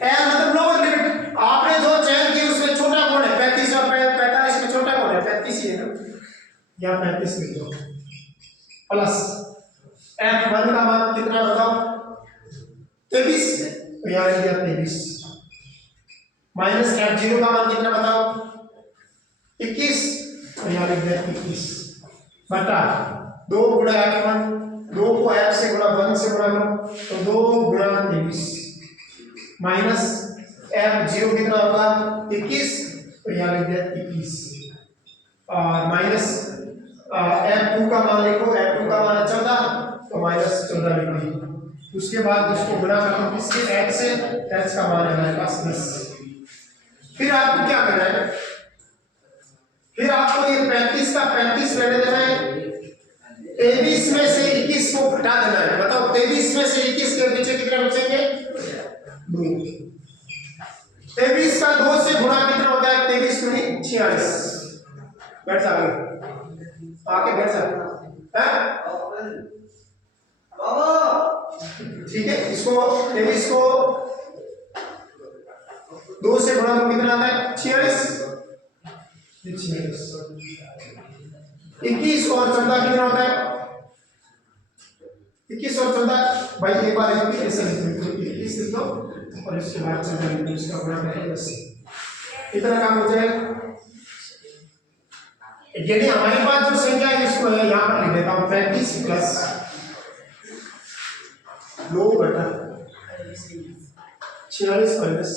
L मतलब लोअर लिमिट, आपने जो चयन की उसमें छोटा कौन है, 35 और 45 में छोटा कौन है, 35 ही है ना, यहाँ 35 लिख दो, प्लस F1 का मान कितना बताओ 23, तो यहाँ लिख दिया 23, माइनस F0 का मान कितना बताओ 21, तो यहाँ लिख दिया 21, बटा 2 गुणा F1, 2 को F से गुणा 1 से गुणा करो तो 2 गुणा 23, माइनस F0 कितना होगा 21, तो यहाँ लिख दिया 21, और माइनस F2 का मान लिखो, F2 का मान 14, तो माइनस 14 लिखो। उसके बाद उसको गुणा करो किससे, H से, H का मान है हमारे पास 10। फिर आपको क्या करना है, फिर आपको ये 35 का 35 रहने देना है, 23 में से 21 को घटा देना है। बताओ 23 में से 21 के पीछे कितने बचेंगे, 2। 23 का 2 से गुणा कितना होता है? 23 दूनी 46। बैठ जा आके बैठ जा। ठीक है, इसको 23 को 2 से गुणा तो कितना आता है? 46। 21 और 14 कितना होता है? 21 और 14 भाई एक बार ऐसे लिख दो, 21 लिख दो और इसके बाद 14 लिख दो, इसका गुणा करें 10 से। इतना काम हो जाएगा। यदि हमारे पास जो संख्या है इसको यहाँ पर लिख देता हूँ 35 प्लस 9 बटा 46 माइनस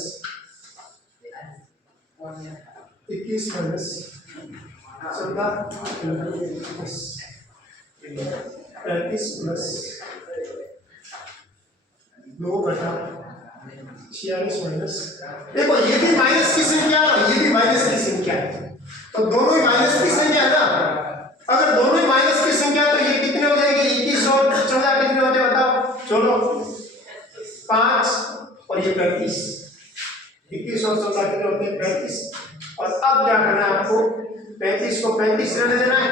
21 माइनस 14 प्लस 35 प्लस 2 बटा 46 माइनस, देखो ये भी माइनस की संख्या है, ये भी माइनस की संख्या है, तो दोनों ही माइनस की संख्या है ना। अगर दोनों ही माइनस की संख्या तो ये कितने हो जाएंगे? 21 और 14 कितने होते हैं बताओ? चलो 5 और ये 35। 21 और 14 कितने होते हैं? 35। और अब क्या करना है आपको? 35 को 35 रहने देना है,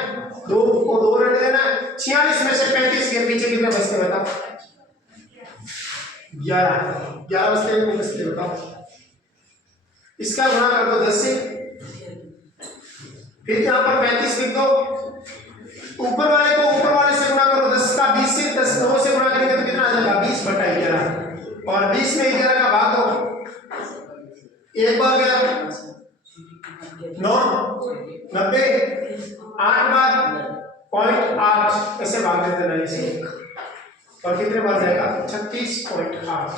2 को 2 रहने देना है। 46 में से 35 के पीछे कितने बचते बताओ? 11 बचते हैं, बचते बताओ। इसका गुणा कर दो 10 से, फिर यहाँ पर 35 लिख दो, ऊपर वाले को ऊपर वाले से गुणा करो 10 का 20 से, 10 9 से गुणा करेंगे तो कितना आ जाएगा? 20 बटा 11, और 20 में 11 का भाग दो, एक बार गया 9 90, 8 बार 0.8 ऐसे भाग देते ना इसे, और कितने बार जाएगा? 36.8।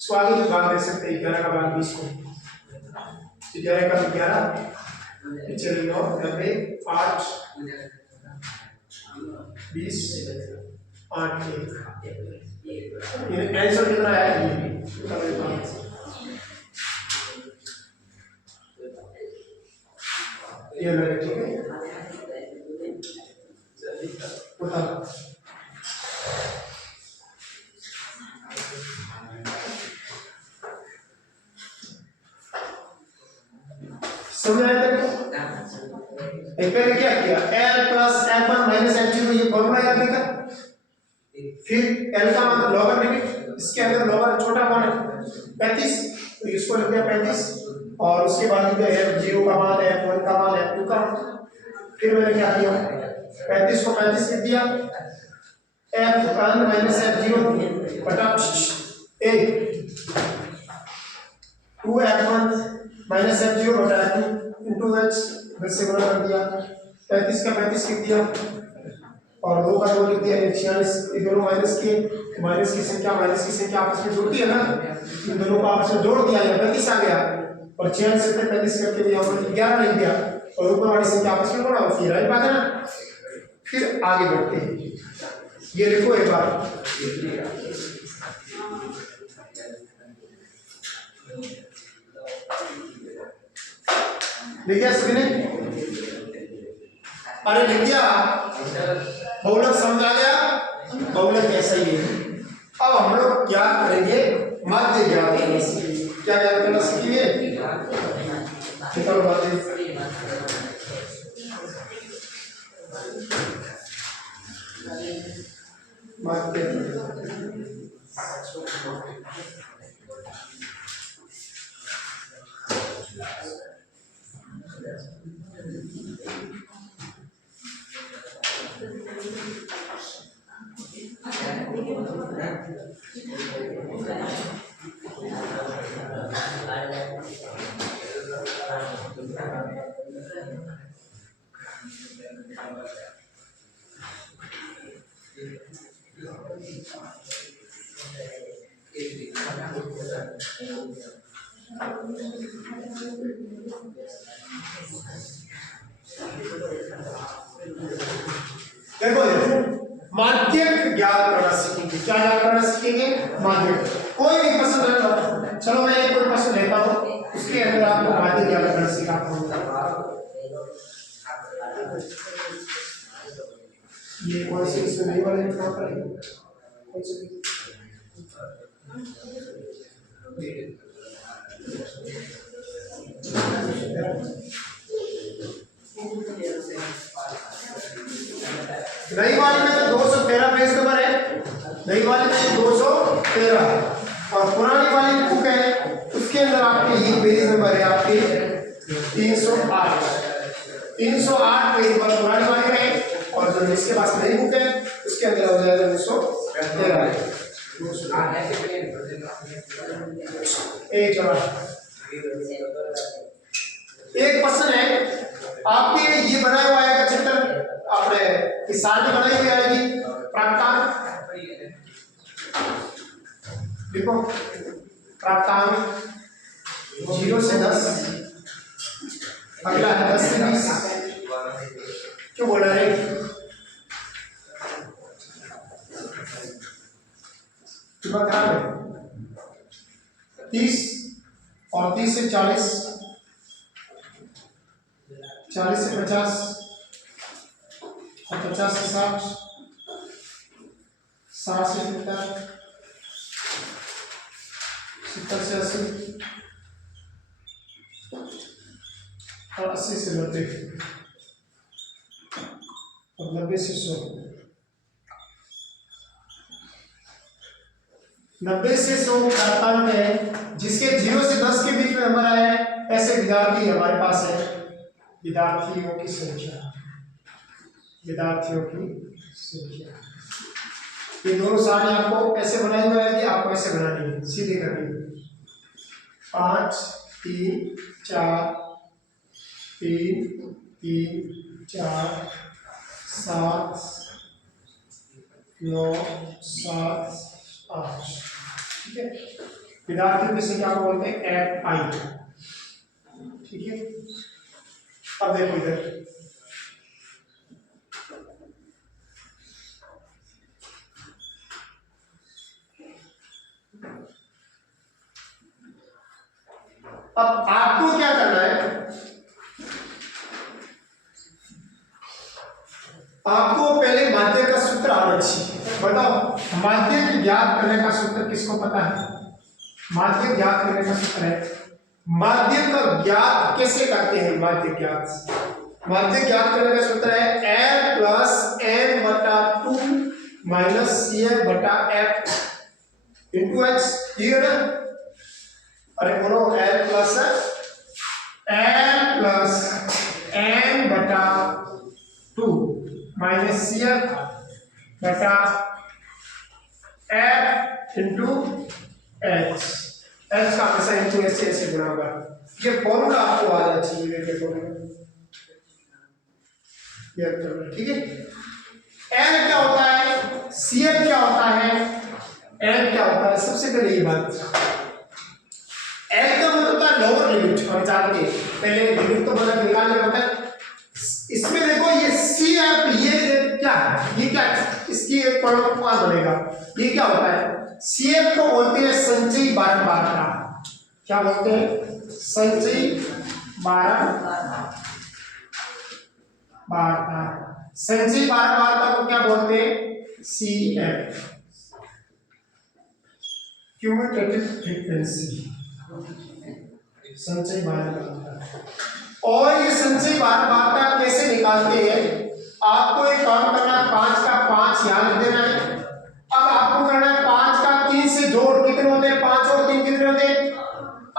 स्वागत में भाग दे सकते हैं 11 का भाग 20 को, 11 का 11 चलिए 9 90 8 20 8 ये आंसर कितना है? ये मेरे ठीक है बताओ। समझ आया तेरे को? पहले क्या किया? L plus F1 minus F0 ये फॉर्मूला याद है क्या? फिर L का मान लॉगरिथमिक, इसके अंदर लॉगर छोटा कौन है? 35, तो इसको लिख दिया 35, और उसके बाद लिख दिया F0 का मान, F1 का मान, F2 का। फिर मैंने क्या किया? 35 को 35 लिख दिया, F1 माइनस F0 बटा A 2F1 माइनस F0 बटा F2 इंटू H 10 से गुणा कर दिया, 35 का 35 लिख दिया और 2 का 2 लिख दिया, 46। ये दोनों माइनस की संख्या आपस में जुड़ती है ना, इन दोनों को आपस में जोड़ दिया, या 35 आ गया और 46 से 35 करके यहाँ पर 11 लिख दिया और ऊपर वाली संख्या आपस में गुणा होती है, राइट बात है ना। फिर आगे बढ़ते हैं, ये लिखो एक बार, लिख दिया सभी ने? अरे लिख दिया, बहुलक समझ आ गया? बहुलक कैसा ही है। अब हम लोग क्या करेंगे? माध्य ज्ञात करना सीखेंगे। क्या ज्ञात करना सीखेंगे? निकालो माध्य। देखो माध्यक ज्ञात करना सीखेंगे। क्या ज्ञात करना सीखेंगे? माध्यक। कोई भी प्रश्न रखो, चलो मैं एक कोई प्रश्न लेता हूँ, उसके अंदर आपको माध्यक ज्ञात करना सिखाता हूँ। ये कौन सी इसमें नहीं वाले कहाँ पर है? कौन सी नई वाली में तो 213 पेज नंबर है, नई वाली में 213 और पुरानी वाली बुक है उसके अंदर आपके ये पेज नंबर है आपके 308 पेज पर पुरानी वाली में है और जो जिसके पास नई बुक है उसके अंदर हो जाएगा 213 एक क्वेश्चन है आपके ये बनाया हुआ है चित्र आपने इस साल में बनाई हुई आएगी प्राप्तांक देखो प्राप्तांक 0 से 10 अगला है 10 से 20 क्यों बोला रे दिमाग खराब है 30 और 30 से 40 40 से 50 और 50 से 60 60 से 70 70 से 80 और 80 से 90 और 90 से 100 90 से 100 प्राप्तांक है जिसके 0 से 10 के बीच में नंबर आए हैं ऐसे विद्यार्थी हमारे पास है विद्यार्थियों की संख्या ये दोनों सारे आपको ऐसे बनाए हुए हैं कि आपको ऐसे बनानी है सीधे करनी है 5 3 4 3 3 4 7 9 7 8 ठीक है विद्यार्थियों की संख्या को बोलते हैं एफ आई ठीक है अब देखो इधर अब आपको क्या करना है आपको पहले माध्य का सूत्र आना चाहिए बताओ माध्य की ज्ञात करने का सूत्र किसको पता है माध्य ज्ञात करने का सूत्र है माध्य का ज्ञात कैसे करते हैं माध्य ज्ञात करने का सूत्र है l प्लस m बटा 2 माइनस cf बटा f इंटू h ठीक है ना अरे बोलो l प्लस m बटा 2 माइनस cf बटा f इंटू h h का हमेशा इंटू h से ऐसे गुणा होगा ये फॉर्मूला आपको आ जाना चाहिए ये फॉर्मूला ठीक है n क्या होता है cf क्या होता है n क्या होता है सबसे पहले ये बात n का मतलब होता है लोअर लिमिट हम जानते हैं पहले लिमिट तो मतलब निकालने होता है इसमें देखो ये cf ये क्या है ये क्या इसकी एक फॉर्मूला बनेगा ये क्या होता है cf को बोलते हैं संचयी बारंबारता क्या बोलते हैं संचयी बारंबारता संचयी बारंबारता को क्या बोलते हैं cf क्यूमुलेटिव फ्रीक्वेंसी संचयी बारंबारता और ये संचयी बारंबारता कैसे निकालते हैं आपको एक काम करना है 5 का 5 याद रख देना है अब आपको करना है 5 का 3 से जोड़ कितने होते हैं 5 और 3 कितने होते हैं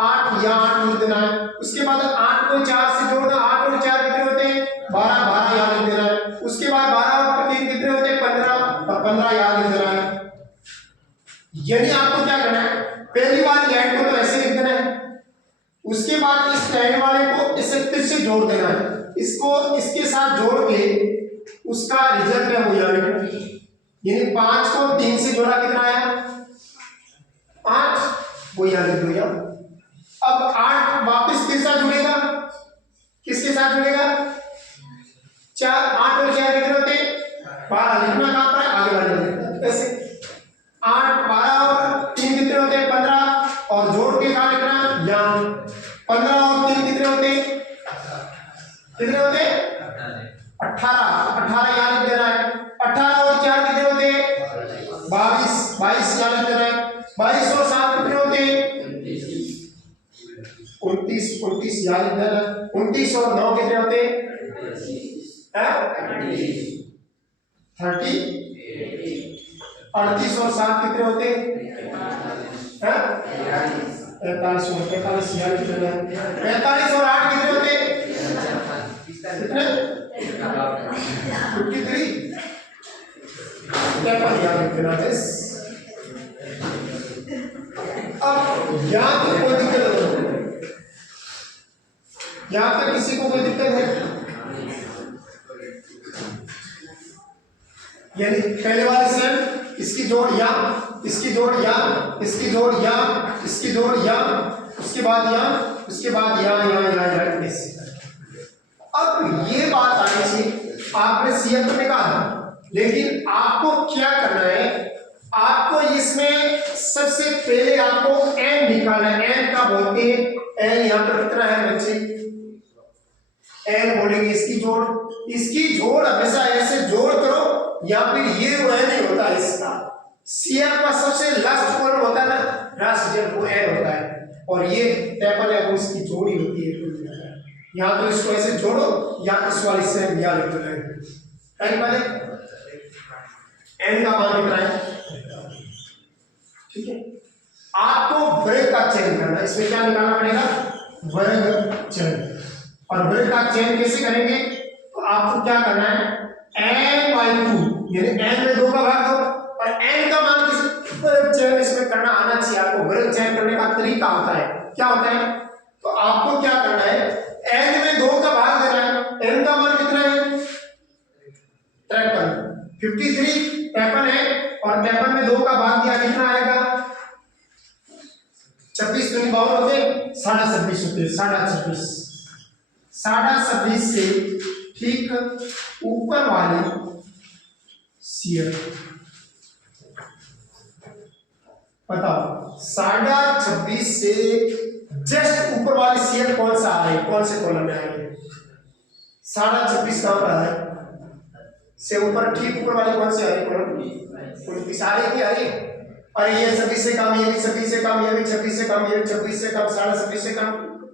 8 या 8 लिख देना है उसके बाद 8 को 4 से जोड़ना 8 और 4 कितने होते हैं 12 12 याद लिख देना है उसके बाद 12 और 3 कितने होते हैं 15 और 15 याद लिख देना है यानी आपको क्या करना है पहली बार लाइन को तो ऐसे लिख देना है उसके बाद इस लाइन वाले को इससे फिर से जोड़ देना है इसको इसके साथ जोड़ के उसका रिजल्ट है वो यानी 5 को 3 से जोड़ा कितना आया 8 वो याद लिख लो अब 8 वापस किसके साथ जुड़ेगा किसके साथ जुड़ेगा 4 8 और 4 कितने होते हैं 12 लिखना कहां पर है आगे वाले ऐसे 8 12 और 3 कितने होते हैं 15 और जोड़ के कहां लिखना यहां 15 और 3 कितने होते हैं कितने होते हैं 18 याद लिख देना है 18 और 4 कितने होते हैं 22 याद लिख देना है 22 और 7 कितने होते हैं 29 याद लिख देना। 29 और 9 कितने होते हैं? 30। 38 और 7 कितने होते हैं? 45 और 45 याद लिख देना। 45 और 8 कितने होते हैं? कितने? 53। क्या याद लिख देना बस। अब यहाँ तो कोई दिक्कत नहीं, यहाँ तक किसी को कोई दिक्कत है? यानी पहले वाले से इसकी जोड़ या, इसकी जोड़ या, इसकी जोड़ या, इसकी जोड़ या, उसके बाद या, उसके बाद या ऐसे। अब ये बात आनी चाहिए, आपने सीएफ तो निकाला, लेकिन आपको क्या करना है? आपको इसमें सबसे पहले आपको एन निकालना है। एन का बोलते हैं, एन यहाँ पर कितना है बच्चे? एन बोलेंगे इसकी जोड़ हमेशा ऐसे जोड़ करो, या फिर ये वो एन नहीं होता इसका। सीएफ का सबसे लास्ट कॉलम होता है ना, लास्ट जब वो एन होता है, और ये टेबल है वो इसकी जोड़ी होती है। यहाँ तो इसको ऐसे जोड़ो, या इस वाली से या लिख दो। एन का मान कितना है? ठीक है, आपको वर्ग का चयन करना है। इसमें क्या निकालना पड़ेगा? वर्ग चयन। और वर्ग का चयन कैसे करेंगे? तो आपको क्या करना है? n/2 यानी n में 2 का भाग दो, और n का मान वर्ग चयन इसमें करना आना चाहिए आपको। वर्ग चयन करने का तरीका होता है, क्या होता है? तो आपको क्या करना है? n में 2 का भाग देना है। n का मान कितना है? 53। 53 53 है, और 53 में 2 का भाग दिया, कितना आएगा? 26 दूनी 52 होते, 26.5 होते, 26.5 से ठीक ऊपर वाली सीएफ बताओ। 26.5 से जस्ट ऊपर वाली सीएफ कौन सा आ रही है? कौन से कॉलम में आ रही है? 26.5 कहां पर है? से ऊपर ठीक ऊपर वाली कौन सी आ रही है? कॉलम 29 आ रही है। और ये 26 से कम, ये भी 26 से कम, ये भी 26 से कम, ये भी 26 से कम, 26.5 से कम,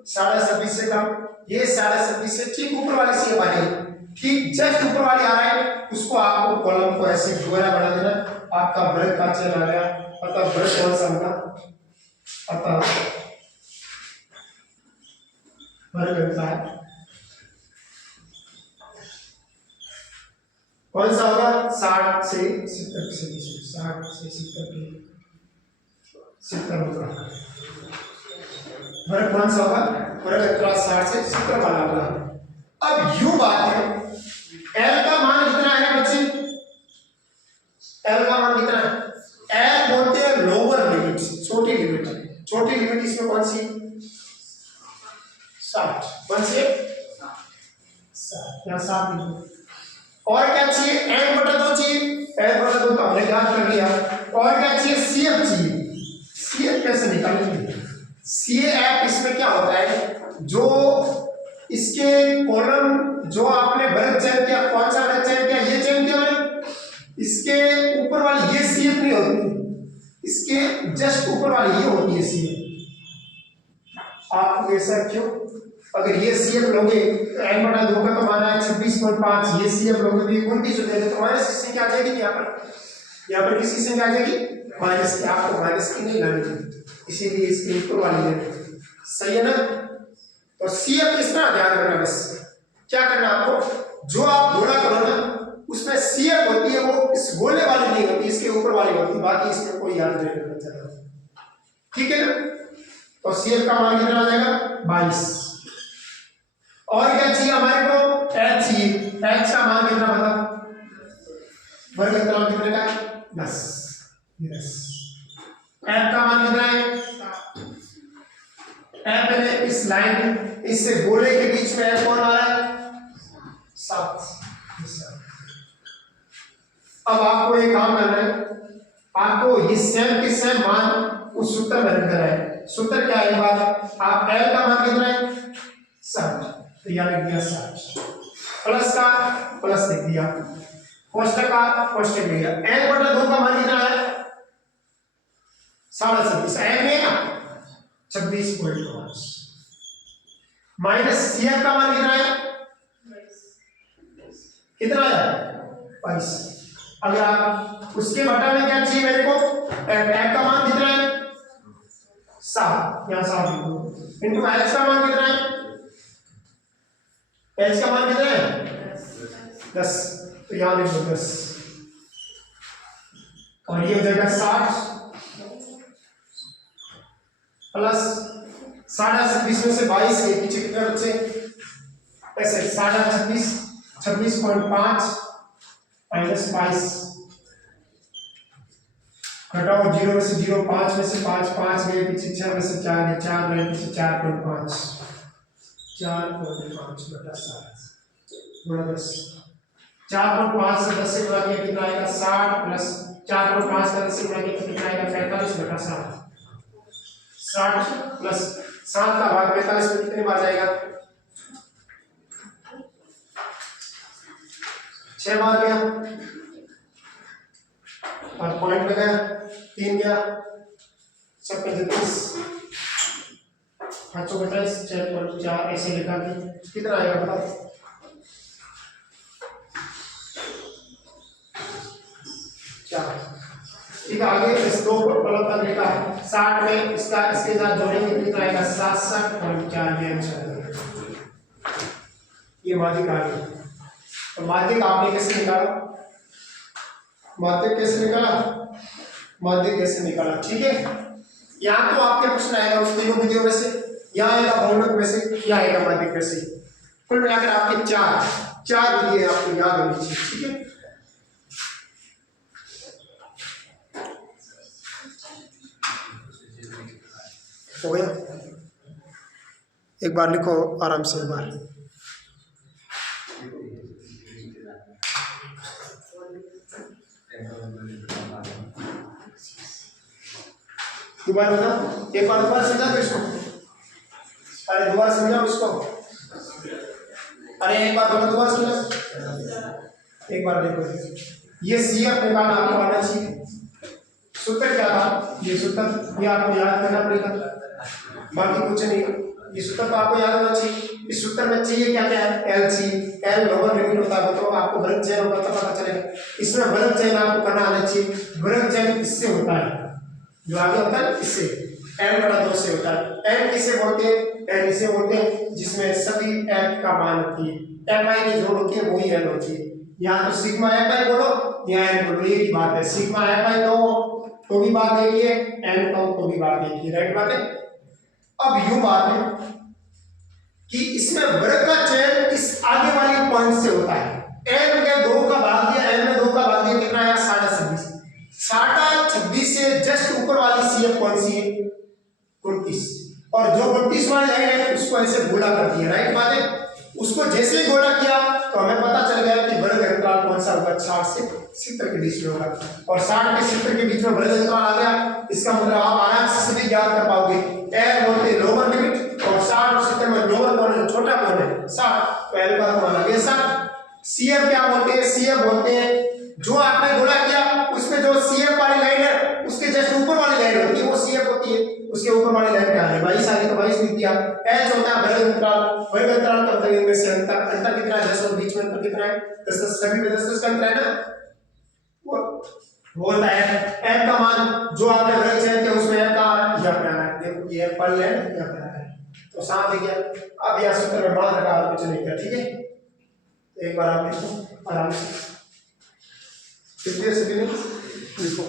26.5 से कम, ये 26.5 से ठीक ऊपर वाली सीएफ आ रही है। ठीक जस्ट ऊपर वाली आ रहा है, उसको आपको कॉलम को ऐसे दोहरा बना देना। आपका वर्ग का चयन आ गया। अतः वर्ग कौन सा होगा? अतः वर्ग बनता है कौन सा होगा? 60 से 70 से 60 से 70 होगा। वर्ग कौन सा होगा? वर्ग 60 से 70 वाला होगा। अब यूं बात है, L का मान कितना है बच्चे? L का मान कितना है? L बोलते हैं लोअर लिमिट, छोटी लिमिट। छोटी लिमिट इसमें कौन सी? 60। कौन सी है? 60। यहाँ 60 लिखो। और क्या चाहिए? n/2 चाहिए। n/2 तो हमने याद कर लिया। और क्या चाहिए? CF चाहिए। CF कैसे निकालेंगे? CF इसमें क्या होता है? जो इसके कॉलम जो आपने वर्ग चयन किया, कौन सा वर्ग चयन किया? ये चयन किया मैंने। इसके ऊपर वाली ये CF नहीं होती, इसके जस्ट ऊपर वाली ये होती है CF। आप ऐसा क्यों? अगर ये CF लोगे n/2 का तो माना है 26.5, ये CF लोगे तो 29 हो जाएगा, तो माइनस की संख्या आ जाएगी। यहाँ पर किसकी संख्या आ जाएगी? माइनस की। आपको माइनस की नहीं लानी थी, इसीलिए इसके ऊपर वाली है। सही है ना? तो CF किस तरह ध्यान रखना, बस क्या करना आपको, जो आप गोला करो ना उसमें CF होती है, वो इस गोले वाली नहीं होती, इसके ऊपर वाली होती है। बाकी इसमें कोई याद नहीं रखना चाहता। ठीक है ना? तो CF का मान कितना आ जाएगा? 22। और क्या चाहिए हमारे को? H चाहिए। H का मान कितना बता? वर्ग कितने का? 10। F का मान कितना है? F है इस लाइन, इससे गोले के बीच में F कौन आ रहा है? 7। अब आपको एक काम करना है, आपको ये सेम के सेम मान उस सूत्र में रखना है। सूत्र क्या है? बात आप L का मान कितना है? 60। तो यहां लिख दिया 60, प्लस का प्लस लिख दिया, कोष्टक का कोष्टक लिख दिया। n/2 का मान कितना है? 26.5। n में 26.5। माइनस CF का मान कितना है, कितना है 22। अगर आप उसके बटा में क्या चाहिए मेरे को, f का मान कितना है 7, यहाँ 7 लिख दो, इनटू h का मान कितना है, h का मान कितना है 10, तो यहाँ लिख दो 10, और ये हो जाएगा 60 प्लस 26 में से 22 के पीछे कितने बच्चे, ऐसे 26 26.5 माइनस 22, घटाओ 0 में से 0, 5 में से 5, 5 गए पीछे, 6 में से 4 गए, 4 गए पीछे, 4.5 बटा 7 गुणा 10, 4.5 से 10 से गुणा किया कितना आएगा 60 प्लस 4.5 का 10 से गुणा किया कितना आएगा 45 बटा 7, 60 प्लस 7 का भाग 45 में कितने बार जाएगा, 6 बार गया, और पॉइंट लगाया 3 गया, 36 525 6.4 ऐसे लिखा कि कितना आएगा बताओ, ठीक है। आगे इस 2 कॉलम तक लिखा है, 60 में इसका इसके साथ जोड़ेंगे कितना आएगा 67.4, ये आंसर है, ये माध्यिक आ गया। तो माध्यिक आपने कैसे निकाला, माध्यिक कैसे निकाला, माध्यिक कैसे निकाला, ठीक है। यहाँ तो आपके प्रश्न आएगा उस तीनों विधियों में से, यहाँ आएगा बहुलक में से, यहाँ आएगा माध्यिक में से, कुल मिलाकर आपके चार विधि आपको याद होनी चाहिए, ठीक है। हो गया, एक बार लिखो आराम से, एक बार दोबारा बताओ, एक बार दोबारा समझा दो इसको, अरे दोबारा समझाओ इसको, अरे एक बार दोबारा समझाओ, एक बार देखो, ये CF निकालना आपको आना चाहिए, सूत्र क्या था, ये सूत्र ये आपको याद करना पड़ेगा, बाकी कुछ नहीं, ये सूत्र तो आपको याद होना चाहिए। इस सूत्र में चाहिए क्या क्या है, L चाहिए, L लोअर लिमिट होता है, तो आपको वर्ग चयन होगा तो पता चलेगा, इसमें वर्ग चयन आपको करना आना चाहिए, वर्ग चयन इससे होता है, जो आगे होता है इससे, n बटा 2 से होता है, n किसे बोलते हैं, n इसे बोलते हैं जिसमें सभी f का मान होती है, fi की जोड़ होती है वही n होती है, यहाँ तो सिग्मा fi बोलो या n बोलो एक ही बात है, सिग्मा fi तो भी बात एक ही है, n तो भी बात एक ही है, राइट बात है। अब यूं बात है कि इसमें वर्ग का चयन इस आगे वाली पॉइंट से होता है, n में 2 का भाग दिया, n में 2 का भाग दिया कितना आया 26, 26 से जस्ट ऊपर वाली CF कौन सी है 29, और जो 29 वाली लाइन है उसको ऐसे गोला कर दिया, राइट बात है। उसको जैसे ही गोला किया तो हमें पता चल गया कि वर्ग अंतराल कौन सा होगा, 60 से 70 के बीच में होगा, और 60 के 70 के बीच में वर्ग अंतराल आ गया, इसका मतलब आप आराम से सभी याद कर पाओगे, L बोलते लोअर लिमिट, और 60 और 70 में लोअर कौन है, छोटा कौन है 60, तो L का मान आ गया 60। CF क्या बोलते हैं, CF बोलते हैं जो आपने गोला किया उसमें जो CF वाली लाइन है उसके जस्ट ऊपर वाली लाइन होती है वो CF होती है, उसके ऊपर वाली लाइन क्या है 22 आ गई तो 22 लिख दिया। H होता है वर्ग अंतराल, वर्ग अंतराल का मतलब इनमें से अंतर कितना है 10 और बीच में अंतर कितना है 10, सभी में 10 का अंतर है ना, वो होता है m का मान जो आपने वर्ग चयन किया उसमें m का यह अपना है, देखो ये पल है यह अपना है, तो साफ लिख दिया। अब यह सूत्र में मान रखा और कुछ नहीं किया, ठीक है। एक बार आप लिखो आराम से, कितने से लिखो